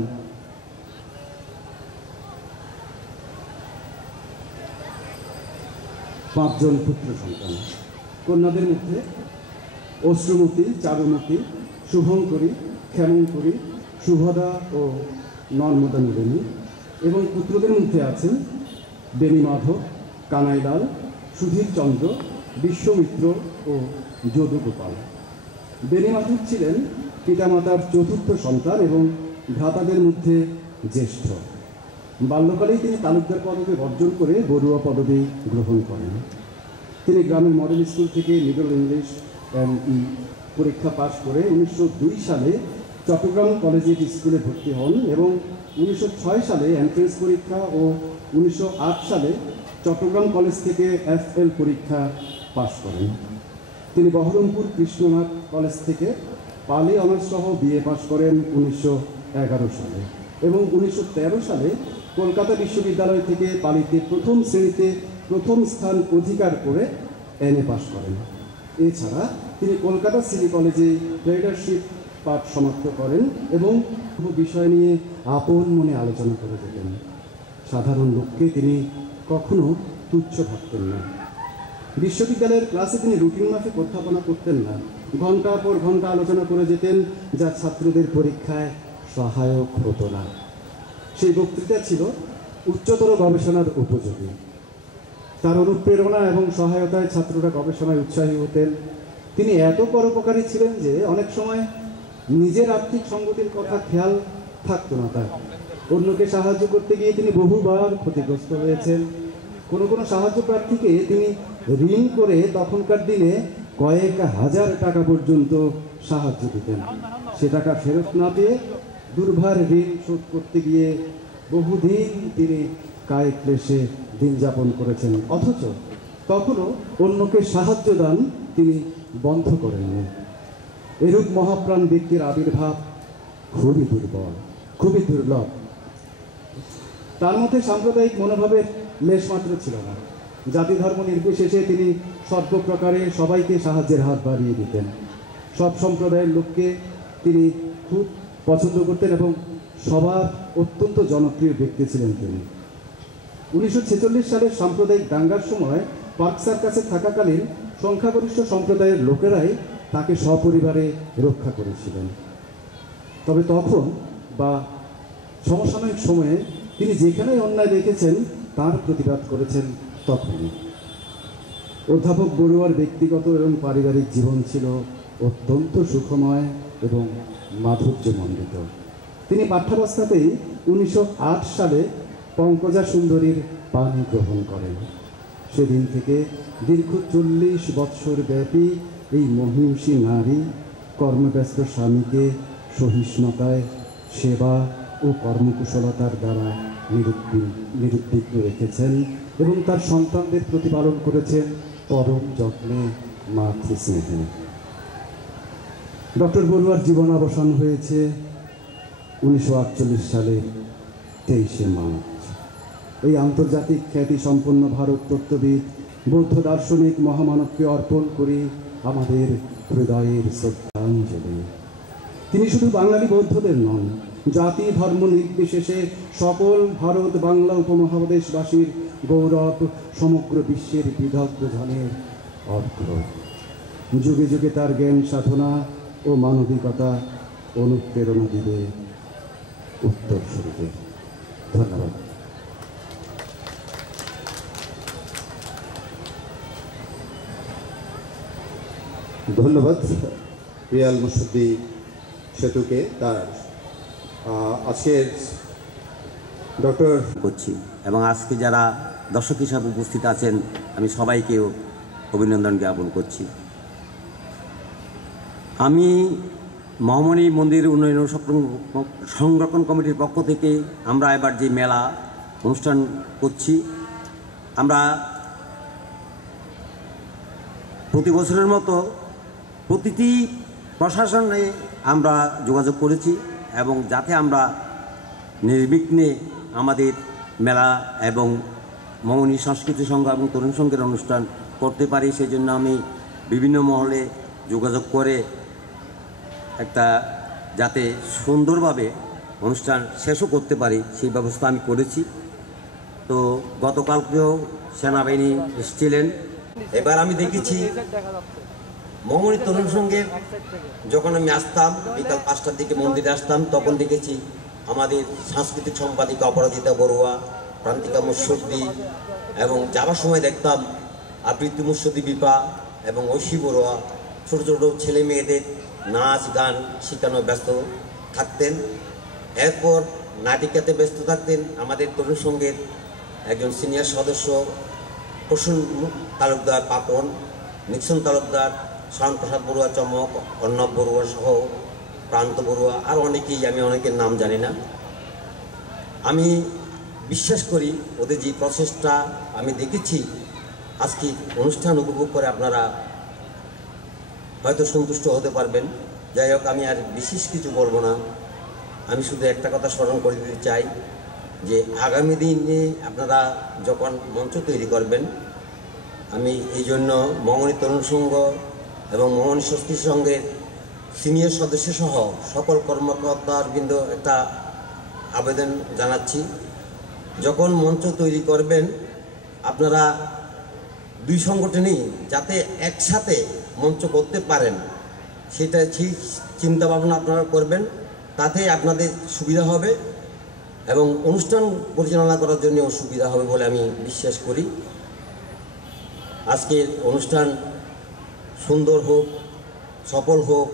5 জন পুত্র সন্তান। কন্যাদের মধ্যে অশ্রুমতী, চারুমতী, শুভঙ্করী, ক্ষেমঙ্করী, শুভদা ও নর্মদানুলিনী এবং পুত্রদের মধ্যে আছেন বেণীমাধব, কানাইলাল, সুধীরচন্দ্র, বিশ্বমিত্র ও যদুগোপাল। বেণীমাধব ছিলেন পিতামাতার 4র্থ সন্তান এবং ভ্রাতাদের মধ্যে জ্যেষ্ঠ। বাল্যকালেই তিনি তালুকদার পদবি অর্জন করে বড়ুয়া পদবি গ্রহণ করেন। তিনি গ্রামের মডেল স্কুল থেকে মিডল ইংলিশ ME পরীক্ষা পাশ করে 1902 সালে চট্টগ্রাম কলেজিয়েট স্কুলে ভর্তি হন এবং 1906 সালে এন্ট্রেন্স পরীক্ষা ও 1908 সালে চট্টগ্রাম কলেজ থেকে FL পরীক্ষা পাশ করেন। তিনি বহরমপুর কৃষ্ণনাথ কলেজ থেকে পালি অনার্স সহ BA পাশ করেন 1911 সালে এবং 1913 সালে কলকাতা বিশ্ববিদ্যালয় থেকে পালিতে প্রথম শ্রেণীতে প্রথম স্থান অধিকার করে MA পাশ করেন। এছাড়া তিনি কলকাতা সিটি কলেজে ট্রেডারশিপ পাঠ সমাপ্ত করেন এবং বিষয় নিয়ে আপন মনে আলোচনা করে যেতেন। সাধারণ লোককে তিনি কখনো তুচ্ছ ভাবতেন না। বিশ্ববিদ্যালয়ের ক্লাসে তিনি রুটিন মাফিক অধ্যাপনা করতেন না, ঘন্টার পর ঘন্টা আলোচনা করে যেতেন, যা ছাত্রদের পরীক্ষায় সহায়ক হতো না। সেই বক্তৃতা ছিল উচ্চতর গবেষণার উপযোগী। তার অনুপ্রেরণা এবং সহায়তায় ছাত্ররা গবেষণায় উৎসাহী হতেন। তিনি এত পরোপকারী ছিলেন যে অনেক সময় নিজের আর্থিক সঙ্গতির কথা খেয়াল থাকতো না তার। অন্যকে সাহায্য করতে গিয়ে তিনি বহুবার ক্ষতিগ্রস্ত হয়েছেন। কোনো কোনো সাহায্য প্রার্থীকে তিনি ঋণ করে তখনকার দিনে কয়েক হাজার টাকা পর্যন্ত সাহায্য দিতেন। সে টাকা ফেরত না পেয়ে দুর্ভার ঋণ শোধ করতে গিয়ে বহুদিন তিনি কায়ে ক্লেশে দিন যাপন করেছেন। অথচ তখনও অন্যকে সাহায্য দান তিনি বন্ধ করেননি। এরূপ মহাপ্রাণ ব্যক্তির আবির্ভাব খুবই দুর্বল, খুবই দুর্লভ। তার মধ্যে সাম্প্রদায়িক মনোভাবের লেশমাত্র ছিল না। জাতি ধর্ম নির্বিশেষে তিনি সর্বপ্রকারে সবাইকে সাহায্যের হাত বাড়িয়ে দিতেন। সব সম্প্রদায়ের লোককে তিনি খুব পছন্দ করতেন এবং সবার অত্যন্ত জনপ্রিয় ব্যক্তি ছিলেন তিনি। 1946 সালের সাম্প্রদায়িক দাঙ্গার সময় পার্ক সার্কাসে থাকাকালীন সংখ্যাগরিষ্ঠ সম্প্রদায়ের লোকেরাই তাকে সপরিবারে রক্ষা করেছিলেন। তবে তখন বা সমসাময়িক সময়ে তিনি যেখানেই অন্যায় দেখেছেন তার প্রতিবাদ করেছেন তখনই। অধ্যাপক বড়ুয়ার ব্যক্তিগত এবং পারিবারিক জীবন ছিল অত্যন্ত সুখময় এবং মাধুর্যমণ্ডিত। তিনি পাঠ্যাবস্থাতেই 1908 সালে পঙ্কজা সুন্দরীর পানি গ্রহণ করেন। সেদিন থেকে দীর্ঘ 40 বৎসর ব্যাপী এই মহিষী নারী কর্মব্যস্ত স্বামীকে সহিষ্ণুতায়, সেবা ও কর্মকুশলতার দ্বারা নিরুদ্বিগ্ন রেখেছেন এবং তার সন্তানদের প্রতিপালন করেছেন পরম যত্নে, মাতৃস্নেহে। ডক্টর বড়ুয়ার জীবনাবসান হয়েছে 1948 সালের 23শে মার্চ। এই আন্তর্জাতিক খ্যাতি সম্পন্ন ভারত তত্ত্ববিদ, বৌদ্ধ দার্শনিক মহামানবকে অর্পণ করি আমাদের হৃদয়ের শ্রদ্ধাঞ্জলি। তিনি শুধু বাঙালি বৌদ্ধদের নন, জাতি ধর্ম নির্বিশেষে সকল ভারত বাংলা উপমহাদেশবাসীর গৌরব, সমগ্র বিশ্বের বিদগ্ধ জনের অর্ঘ্য। যুগে যুগে তার জ্ঞান সাধনা ও মানবিকতা অনুপ্রেরণা দিবে উত্তরসূরিদের। ধন্যবাদ। ধন্যবাদ রিয়াল মুসুদ্দি সেতুকে তার আজকের ডক্টর করছি এবং আজকে যারা দর্শক হিসাবে উপস্থিত আছেন আমি সবাইকেও অভিনন্দন জ্ঞাপন করছি। আমি মহামণি মন্দির উন্নয়ন সংরক্ষণ কমিটির পক্ষ থেকে আমরা এবার যে মেলা অনুষ্ঠান করছি, আমরা প্রতি বছরের মতো প্রতিটি প্রশাসনে আমরা যোগাযোগ করেছি এবং যাতে আমরা নির্বিঘ্নে আমাদের মেলা এবং মহামণি সংস্কৃতি সংঘ এবং তরুণ সংঘের অনুষ্ঠান করতে পারি, সেই জন্য আমি বিভিন্ন মহলে যোগাযোগ করে একটা যাতে সুন্দরভাবে অনুষ্ঠান শেষও করতে পারি সেই ব্যবস্থা আমি করেছি। তো গতকালকেও সেনাবাহিনী এসেছিলেন। এবার আমি দেখেছি মহামণি তরুণ সংঘের যখন আমি আসতাম বিকাল 5টার দিকে মন্দিরে আসতাম, তখন দেখেছি আমাদের সাংস্কৃতিক সম্পাদিকা অপরাজিতা বড়ুয়া, প্রান্তিকা মুসুদ্দি এবং যাওয়ার সময় দেখতাম আবৃত্তি মুসুদ্দি বিপা এবং ঐশী বড়ুয়া ছোটো ছোটো ছেলে মেয়েদের নাচ গান শেখানো ব্যস্ত থাকতেন। এরপর নাটিকাতে ব্যস্ত থাকতেন আমাদের তরুণ সংঘের একজন সিনিয়র সদস্য প্রসূন তালুকদার পাপন, নিক্সন তালুকদার, শরণপ্রসাদ বড়ুয়া চমক, অর্ণব বড়ুয়া সহ প্রান্ত বড়ুয়া আর অনেকেই, আমি অনেকের নাম জানি না। আমি বিশ্বাস করি ওদের যে প্রসেসটা আমি দেখেছি, আজকে অনুষ্ঠান উপভোগ করে আপনারা হয়তো সন্তুষ্ট হতে পারবেন। যাই হোক, আমি আর বিশেষ কিছু বলবো না। আমি শুধু একটা কথা স্মরণ করে দিতে চাই যে আগামী দিনে আপনারা যখন মঞ্চ তৈরি করবেন, আমি এই জন্য মঙ্গনী তরুণ সংঘ এবং মঙ্গনী স্বস্তি সংঘের সিনিয়র সদস্য সহ সকল কর্মকর্তাবৃন্দ একটা আবেদন জানাচ্ছি, যখন মঞ্চ তৈরি করবেন আপনারা দুই সংগঠনই যাতে একসাথে মঞ্চ করতে পারেন সেটা ঠিক চিন্তাভাবনা আপনারা করবেন, তাতে আপনাদের সুবিধা হবে এবং অনুষ্ঠান পরিচালনা করার জন্য সুবিধা হবে বলে আমি বিশ্বাস করি। আজকের অনুষ্ঠান সুন্দর হোক, সফল হোক,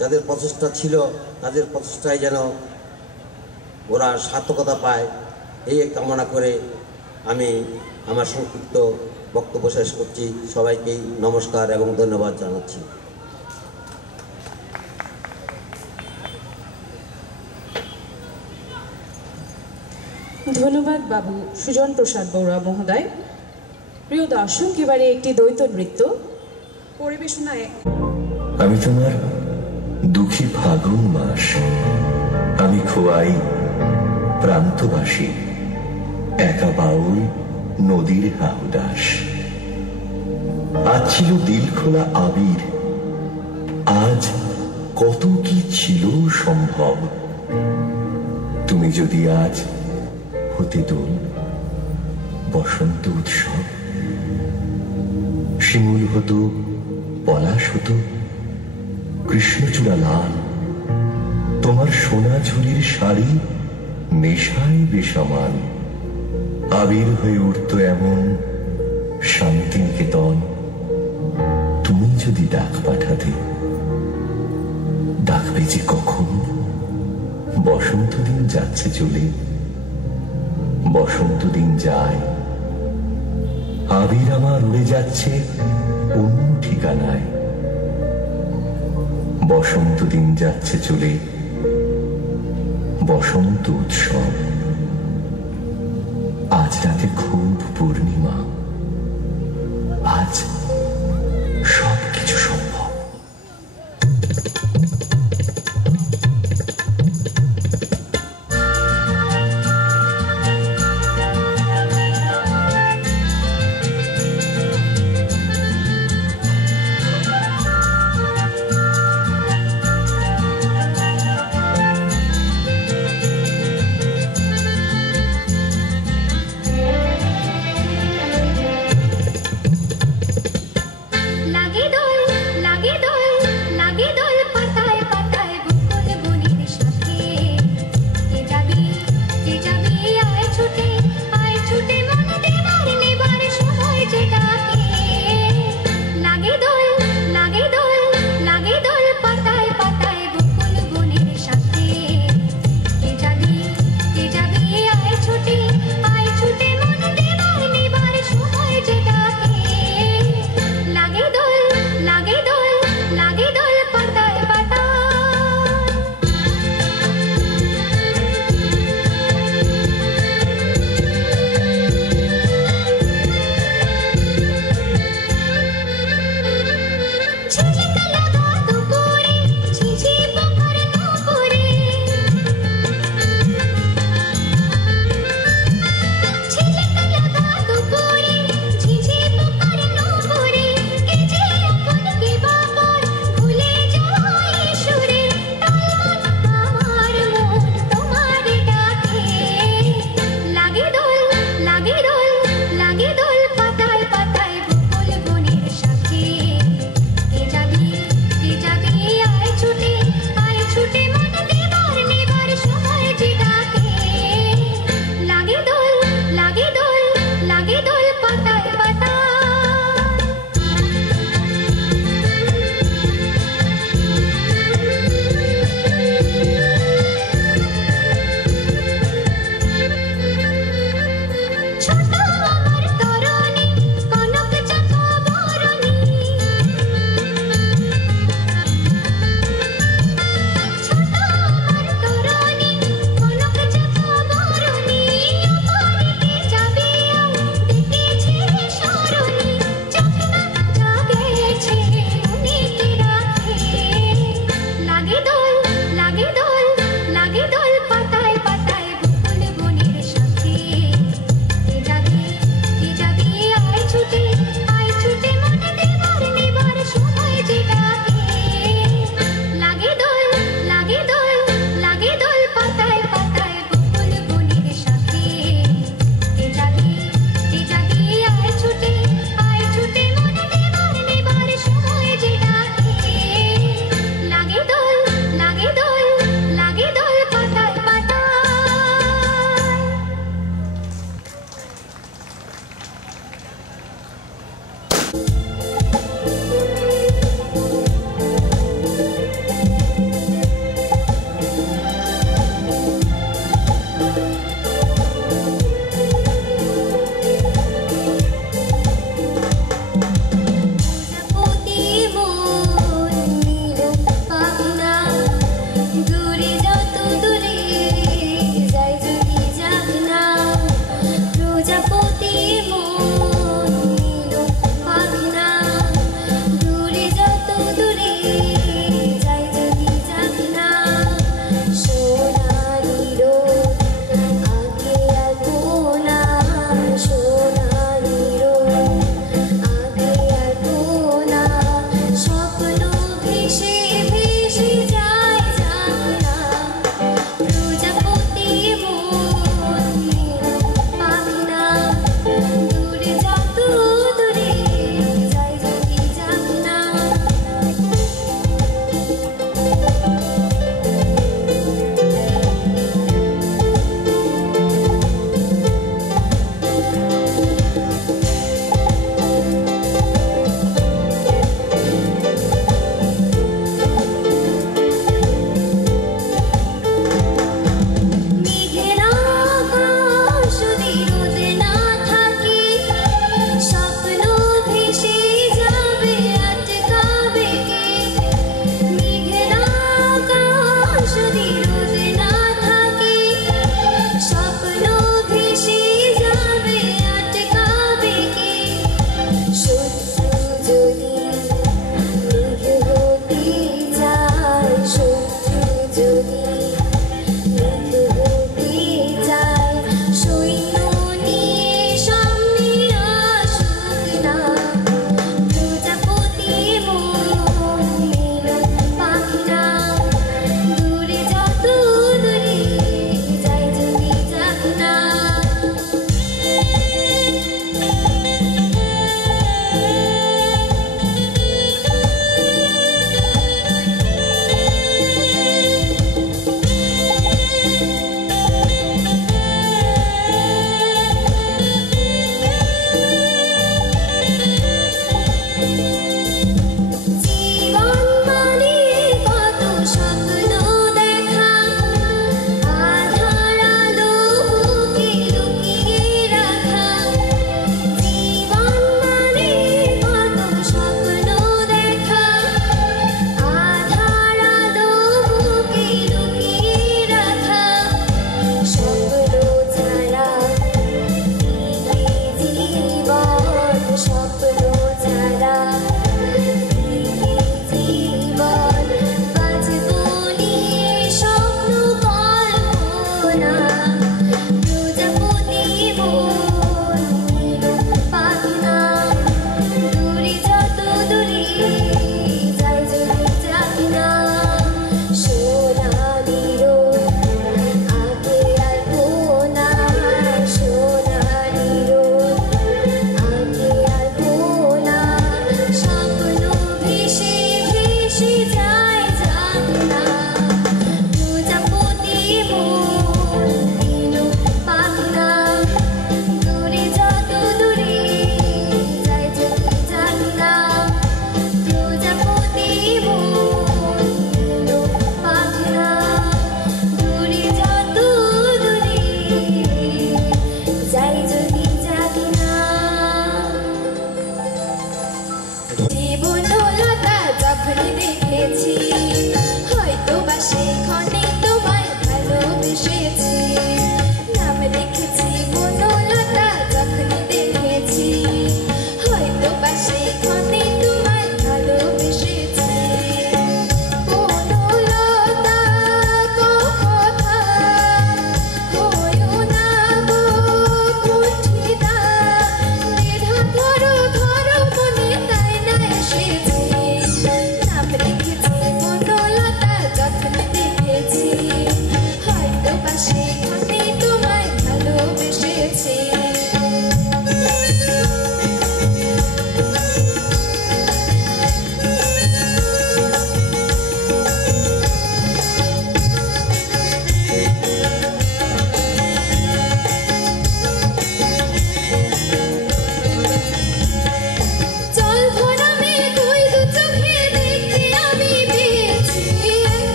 যাদের প্রচেষ্টা ছিল তাদের প্রচেষ্টায় যেন ওরা সার্থকতা পায়, এই কামনা করে আমি আমার সংক্ষিপ্ত বক্তব্য শেষ করছি। সবাইকেই নমস্কার এবং ধন্যবাদ জানাচ্ছি। ধন্যবাদ বাবু সুজন প্রসাদ বড়ুয়া মহোদয়। প্রিয় দর্শক, এবারে একটি দ্বৈত নৃত্য পরিবেশনায়। আমি তোমার দুঃখী ফাগুন মাস, আমি খোয়াই প্রান্তবাসী, একা বাউল নদীর হাউদাস। আজ ছিল দিল খোলা আবির, আজ কত কি ছিল সম্ভব। তুমি যদি আজ হতে দোল বসন্ত উৎসব, শিমুল হতো, পলাশ হতো, কৃষ্ণচূড়া লাল, তোমার সোনা ঝুলির শাড়ি নেশায় বেসমান। আবির হয়ে উঠত এমন শান্তিনিকেতন, তুমি যদি ডাক পাঠাতে। ডাকবে যে কখন? বসন্ত দিন যাচ্ছে চলে, বসন্ত দিন যায়, আবির আমার উড়ে যাচ্ছে অন্য ঠিকানায়। বসন্ত দিন যাচ্ছে চলে, বসন্ত উৎসব। আজ রাতে খুব পূর্ণিমা, আজ সবকিছু সম্ভব।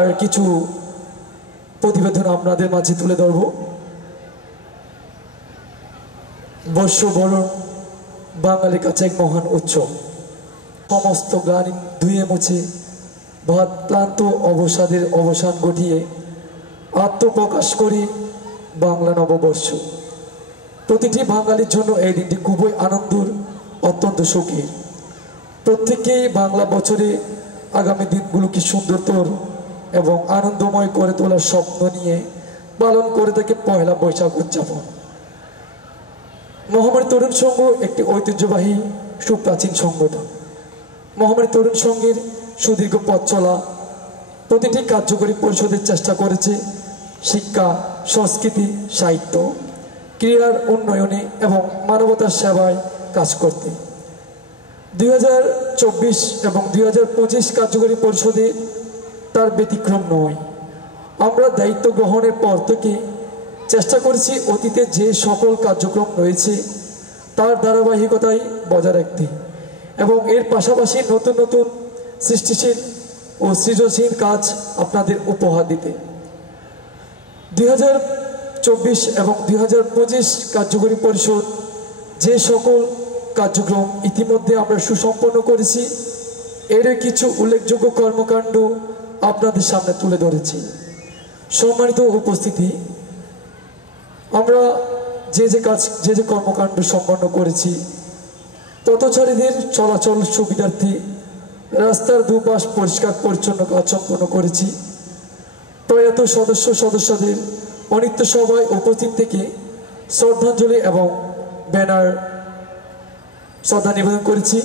আর কিছু প্রতিবেদন আপনাদের মাঝে তুলে ধরব। বর্ষবরণ বাঙালির কাছে এক মহান উৎসব। সমস্ত গ্লানি ধুয়ে মুছে ভাত ক্লান্ত অবসাদের অবসান ঘটিয়ে আত্মপ্রকাশ করি বাংলা নববর্ষ। প্রতিটি বাঙালির জন্য এই দিনটি খুবই আনন্দের, অত্যন্ত সুখের। প্রত্যেকেই বাংলা বছরে আগামী দিনগুলোকে সুন্দরতর এবং আনন্দময় করে তোলার স্বপ্ন নিয়ে পালন করে থাকে পয়লা বৈশাখ উদযাপন। মহামারী তরুণ সংঘ একটি ঐতিহ্যবাহী সুপ্রাচীন সংগঠন। মহামারী তরুণ সংঘের সুদীর্ঘ পথ চলা প্রতিটি কার্যকরী পরিষদের চেষ্টা করেছে শিক্ষা, সংস্কৃতি, সাহিত্য, ক্রীড়ার উন্নয়নে এবং মানবতার সেবায় কাজ করতে। 2024 এবং 2025 কার্যকরী পরিষদে তার ব্যতিক্রম নয়। আমরা দায়িত্ব গ্রহণের পর থেকে চেষ্টা করেছি অতীতে যে সকল কার্যক্রম রয়েছে তার ধারাবাহিকতাই বজায় রাখতে এবং এর পাশাপাশি নতুন নতুন সৃষ্টিশীল ও সৃজনশীল কাজ আপনাদের উপহার দিতে। 2024 এবং 2025 কার্যকরী পরিষদ যে সকল কার্যক্রম ইতিমধ্যে আমরা সুসম্পন্ন করেছি এর কিছু উল্লেখযোগ্য কর্মকাণ্ড আপনাদের সামনে তুলে ধরেছি। সম্মানিত উপস্থিতি, আমরা যে কর্মকাণ্ড সম্পন্ন করেছি পথচারীদের চলাচল সুবিধার্থে রাস্তার দুপাশ পরিষ্কার পরিচ্ছন্ন কাজ সম্পন্ন করেছি। প্রয়াত সদস্যদের অনিত্য সভায় উপস্থিত থেকে শ্রদ্ধাঞ্জলি এবং ব্যানার শ্রদ্ধা নিবেদন করেছি।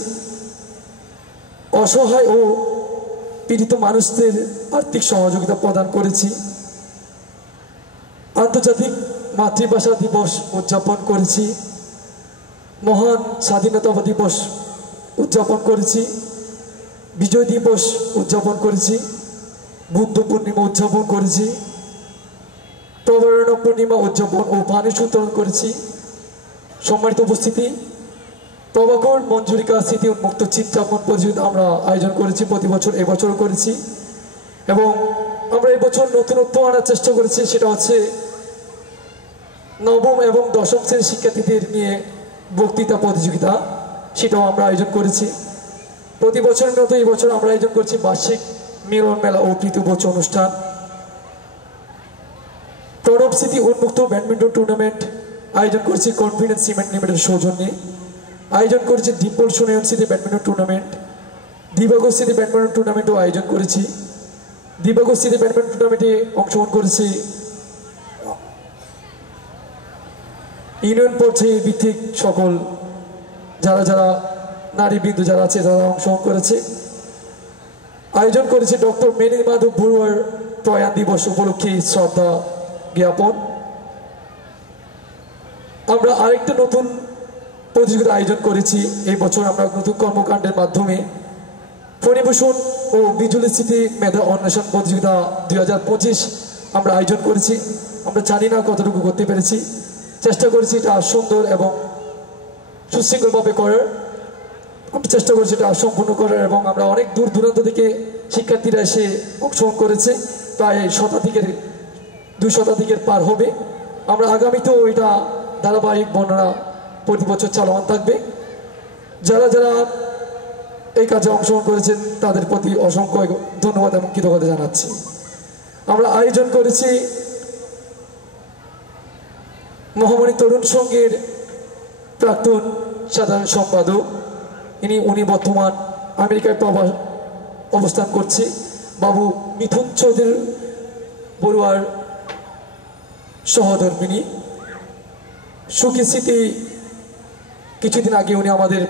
অসহায় ও পীড়িত মানুষদের আর্থিক সহযোগিতা প্রদান করেছি। আন্তর্জাতিক মাতৃভাষা দিবস উদযাপন করেছি। মহান স্বাধীনতা দিবস উদযাপন করেছি। বিজয় দিবস উদযাপন করেছি। বুদ্ধ পূর্ণিমা উদযাপন করেছি। প্রবরণ পূর্ণিমা উদযাপন ও পানি উত্তোলন করেছি। সম্মানিত উপস্থিতি, প্রভাকর মঞ্জুরিকা স্মৃতি উন্মুক্ত চিত্রাঙ্কন প্রতিযোগিতা আমরা আয়োজন করেছি প্রতি বছর, এবছরও করেছি এবং আমরা এবছর নতুনত্ব আনার চেষ্টা করেছি। সেটা হচ্ছে নবম এবং দশম শ্রেণীর শিক্ষার্থীদের নিয়ে বক্তৃতা প্রতিযোগিতা, সেটাও আমরা আয়োজন করেছি। প্রতি বছরের মতো এই বছর আমরা আয়োজন করছি বার্ষিক মিলন মেলা ও প্রীতিভোজ অনুষ্ঠান। প্রণব স্মৃতি উন্মুক্ত ব্যাডমিন্টন টুর্নামেন্ট আয়োজন করেছি কনফিডেন্স সিমেন্ট লিমিটেড সৌজন্যে। আয়োজন করেছি ডিম্পল সুনয়ন স্মৃতি ব্যাডমিন্টন টুর্নামেন্ট। দিবাগর স্মৃতি ব্যাডমিন্টন টুর্নামেন্টও আয়োজন করেছি। দিবাগর স্মৃতি ব্যাডমিন্টন টুর্নামেন্টে অংশগ্রহণ করেছি ইউনিয়ন পর্যায়ে ভিত্তিক সকল যারা নারীবৃন্দ যারা আছে তারা অংশগ্রহণ করেছে। আয়োজন করেছে ডক্টর মেনি মাধব বড়ুয়ার প্রয়াণ দিবস উপলক্ষে শ্রদ্ধা জ্ঞাপন। আমরা আরেকটা নতুন প্রতিযোগিতা আয়োজন করেছি এই বছর। আমরা নতুন কর্মকাণ্ডের মাধ্যমে ফণিভূষণ ও বিজুলি স্মৃতি মেধা অন্বেষণ প্রতিযোগিতা 2025 আমরা আয়োজন করেছি। আমরা জানি না কতটুকু করতে পেরেছি, চেষ্টা করেছি এটা সুন্দর এবং সুশৃঙ্খলভাবে করার। আমরা চেষ্টা করেছি এটা সম্পূর্ণ করার এবং আমরা অনেক দূর দূরান্ত থেকে শিক্ষার্থীরা এসে অংশগ্রহণ করেছে, প্রায় 2 শতাধিকের পার হবে। আমরা আগামীতেও এটা ধারাবাহিক বর্ণনা প্রতি বছর চালানো থাকবে। যারা এই কাজে অংশগ্রহণ করেছেন তাদের প্রতি অসংখ্য ধন্যবাদ এবং কৃতজ্ঞতা জানাচ্ছি। আমরা আয়োজন করেছি মহামারী তরুণ সংঘের প্রাক্তন সাধারণ সম্পাদক, উনি বর্তমান আমেরিকায় অবস্থান করছে, বাবু মিথুন চৌধুরী বড়ুয়ার সহধর্মিনী। সুখী স্মৃতি কিছুদিন আগে উনি আমাদের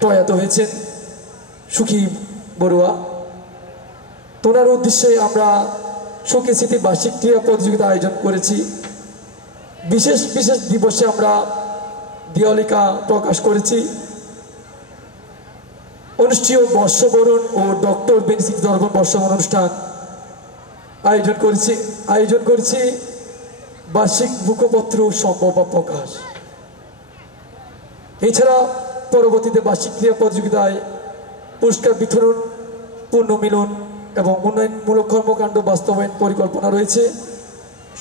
প্রয়াত হয়েছেন, সুখী বড়ুয়া। তোনার উদ্দেশ্যে আমরা সুখী স্মৃতি বার্ষিক ক্রীড়া প্রতিযোগিতা আয়োজন করেছি। বিশেষ দিবসে আমরা দিওয়ালিকা প্রকাশ করেছি। অনুষ্ঠেয় বর্ষবরণ ও ডক্টর বেনিসিক দর্পণ বর্ষবরণ অনুষ্ঠান আয়োজন করেছি বার্ষিক মুখপত্র সম্ভব প্রকাশ। এছাড়া পরবর্তীতে বার্ষিক ক্রীড়া প্রতিযোগিতায় পুরস্কার বিতরণ, পুণ্য মিলন এবং উন্নয়নমূলক কর্মকাণ্ড বাস্তবায়ন পরিকল্পনা রয়েছে।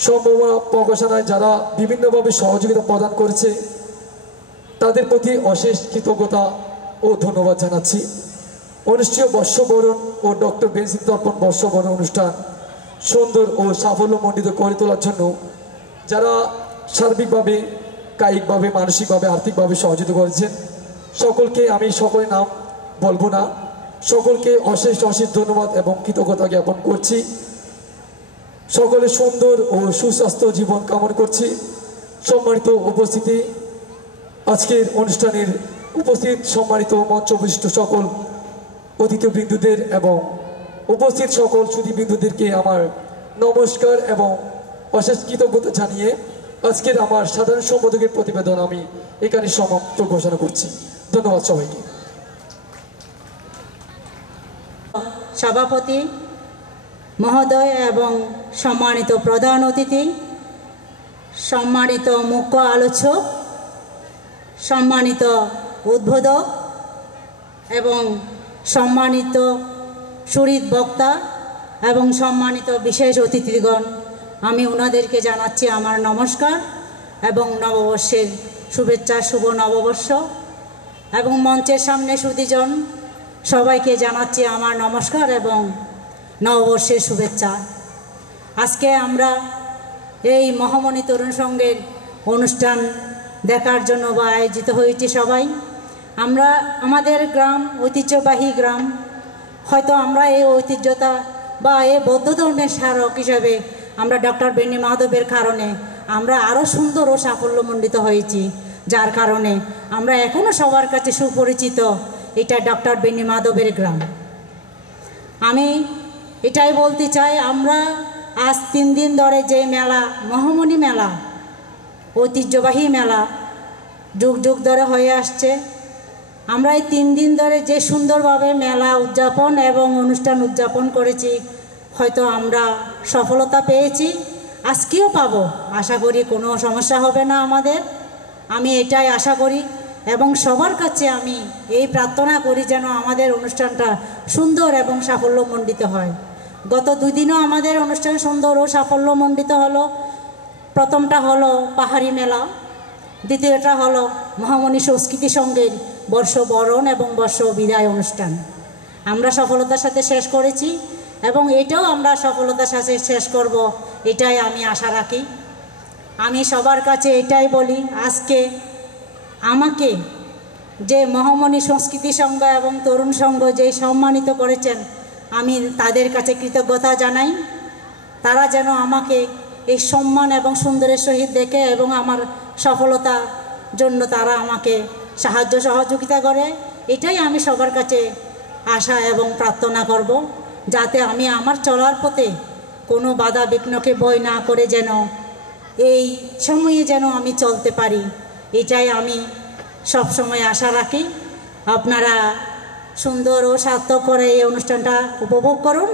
সম্ভাবনা প্রকাশনায় যারা বিভিন্নভাবে সহযোগিতা প্রদান করেছে তাদের প্রতি অশেষ কৃতজ্ঞতা ও ধন্যবাদ জানাচ্ছি। অনুষ্ঠেয় বর্ষবরণ ও ডক্টর বেনজির তর্পণ বর্ষবরণ অনুষ্ঠান সুন্দর ও সাফল্যমণ্ডিত করে তোলার জন্য যারা সার্বিকভাবে, কায়িকভাবে, মানসিকভাবে, আর্থিকভাবে সহযোগিতা করেছেন সকলকে আমি সকলের নাম বলবো না, সকলকে অশেষ অশেষ ধন্যবাদ এবং কৃতজ্ঞতা জ্ঞাপন করছি। সকলে সুন্দর ও সুস্বাস্থ্য জীবন কামনা করছি। সম্মানিত উপস্থিতি, আজকের অনুষ্ঠানের উপস্থিত সম্মানিত মঞ্চ বিশিষ্ট সকল অতিথিবৃন্দুদের এবং উপস্থিত সকল সুধীবৃন্দুদেরকে আমার নমস্কার এবং অশেষ কৃতজ্ঞতা জানিয়ে আজকের আমার সাধারণ সম্পাদকের প্রতিবেদন আমি এখানে সমাপ্ত ঘোষণা করছি। ধন্যবাদ সবাইকে। সভাপতি মহোদয় এবং সম্মানিত প্রধান অতিথি, সম্মানিত মুখ্য আলোচক, সম্মানিত উদ্বোধক এবং সম্মানিত সুরিত বক্তা এবং সম্মানিত বিশেষ অতিথিগণ, আমি ওনাদেরকে জানাচ্ছি আমার নমস্কার এবং নববর্ষের শুভেচ্ছা। শুভ নববর্ষ। এবং মঞ্চের সামনে সুধীজন সবাইকে জানাচ্ছি আমার নমস্কার এবং নববর্ষের শুভেচ্ছা। আজকে আমরা এই মহামণি তরুণ সংঘের অনুষ্ঠান দেখার জন্য বা আয়োজিত হয়েছি সবাই। আমরা আমাদের গ্রাম ঐতিহ্যবাহী গ্রাম, হয়তো আমরা এই ঐতিহ্যতা বা এই বৌদ্ধ ধর্মের স্মারক হিসাবে আমরা ডক্টর বেনি মাধবের কারণে আমরা আরও সুন্দর ও সাফল্যমণ্ডিত হয়েছি, যার কারণে আমরা এখনও সবার কাছে সুপরিচিত এটা ডক্টর বেনি মাধবের গ্রাম। আমি এটাই বলতে চাই, আমরা আজ 3 দিন ধরে যে মেলা, মহামণি মেলা, ঐতিহ্যবাহী মেলা যুগ যুগ ধরে হয়ে আসছে, আমরা এই 3 দিন ধরে যে সুন্দরভাবে মেলা উদযাপন এবং অনুষ্ঠান উদযাপন করেছি, হয়তো আমরা সফলতা পেয়েছি, আজকেও পাবো। আশা করি কোনো সমস্যা হবে না আমাদের, আমি এটাই আশা করি এবং সবার কাছে আমি এই প্রার্থনা করি যেন আমাদের অনুষ্ঠানটা সুন্দর এবং সাফল্যমণ্ডিত হয়। গত 2 দিনও আমাদের অনুষ্ঠান সুন্দর ও সাফল্যমণ্ডিত হলো। প্রথমটা হলো পাহাড়ি মেলা, দ্বিতীয়টা হলো মহামণি সংস্কৃতি সংঘের বর্ষবরণ এবং বর্ষ বিদায় অনুষ্ঠান। আমরা সফলতার সাথে শেষ করেছি এবং এটাও আমরা সফলতার সাথে শেষ করব, এটাই আমি আশা রাখি। আমি সবার কাছে এটাই বলি, আজকে আমাকে যে মহামণি সংস্কৃতি সংঘ এবং তরুণ সংঘ যে সম্মানিত করেছেন, আমি তাদের কাছে কৃতজ্ঞতা জানাই। তারা যেন আমাকে এই সম্মান এবং সুন্দরের সহিত দেখে এবং আমার সফলতার জন্য তারা আমাকে সাহায্য সহযোগিতা করে, এটাই আমি সবার কাছে আশা এবং প্রার্থনা করব, যাতে আমি আমার চলার পথে কোনো বাধা বিঘ্নকে ভয় না করে যেন এই সময়ে যেন আমি চলতে পারি, এটাই আমি সব সময় আশা রাখি। আপনারা সুন্দর ও সার্থক করে এই অনুষ্ঠানটা উপভোগ করুন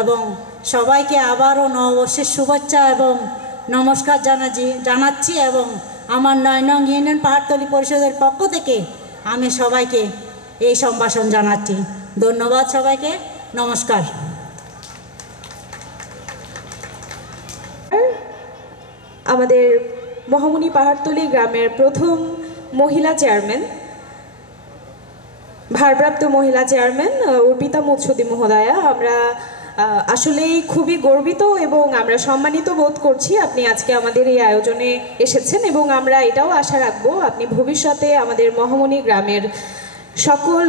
এবং সবাইকে আবারও নববর্ষের শুভেচ্ছা এবং নমস্কার জানাচ্ছি এবং আমার 9 নং ইউনিয়ন পাহাড়তলী পরিষদের পক্ষ থেকে আমি সবাইকে এই সম্ভাষণ জানাচ্ছি। ধন্যবাদ সবাইকে, নমস্কার। আমাদের মহামণি পাহাড়তলী গ্রামের প্রথম মহিলা চেয়ারম্যান, ভারপ্রাপ্ত মহিলা চেয়ারম্যান অর্পিতা মুৎসুদি মহোদয়া, আমরা আসলেই খুবই গর্বিত এবং আমরা সম্মানিত বোধ করছি আপনি আজকে আমাদের এই আয়োজনে এসেছেন এবং আমরা এটাও আশা রাখবো আপনি ভবিষ্যতে আমাদের মহামণি গ্রামের সকল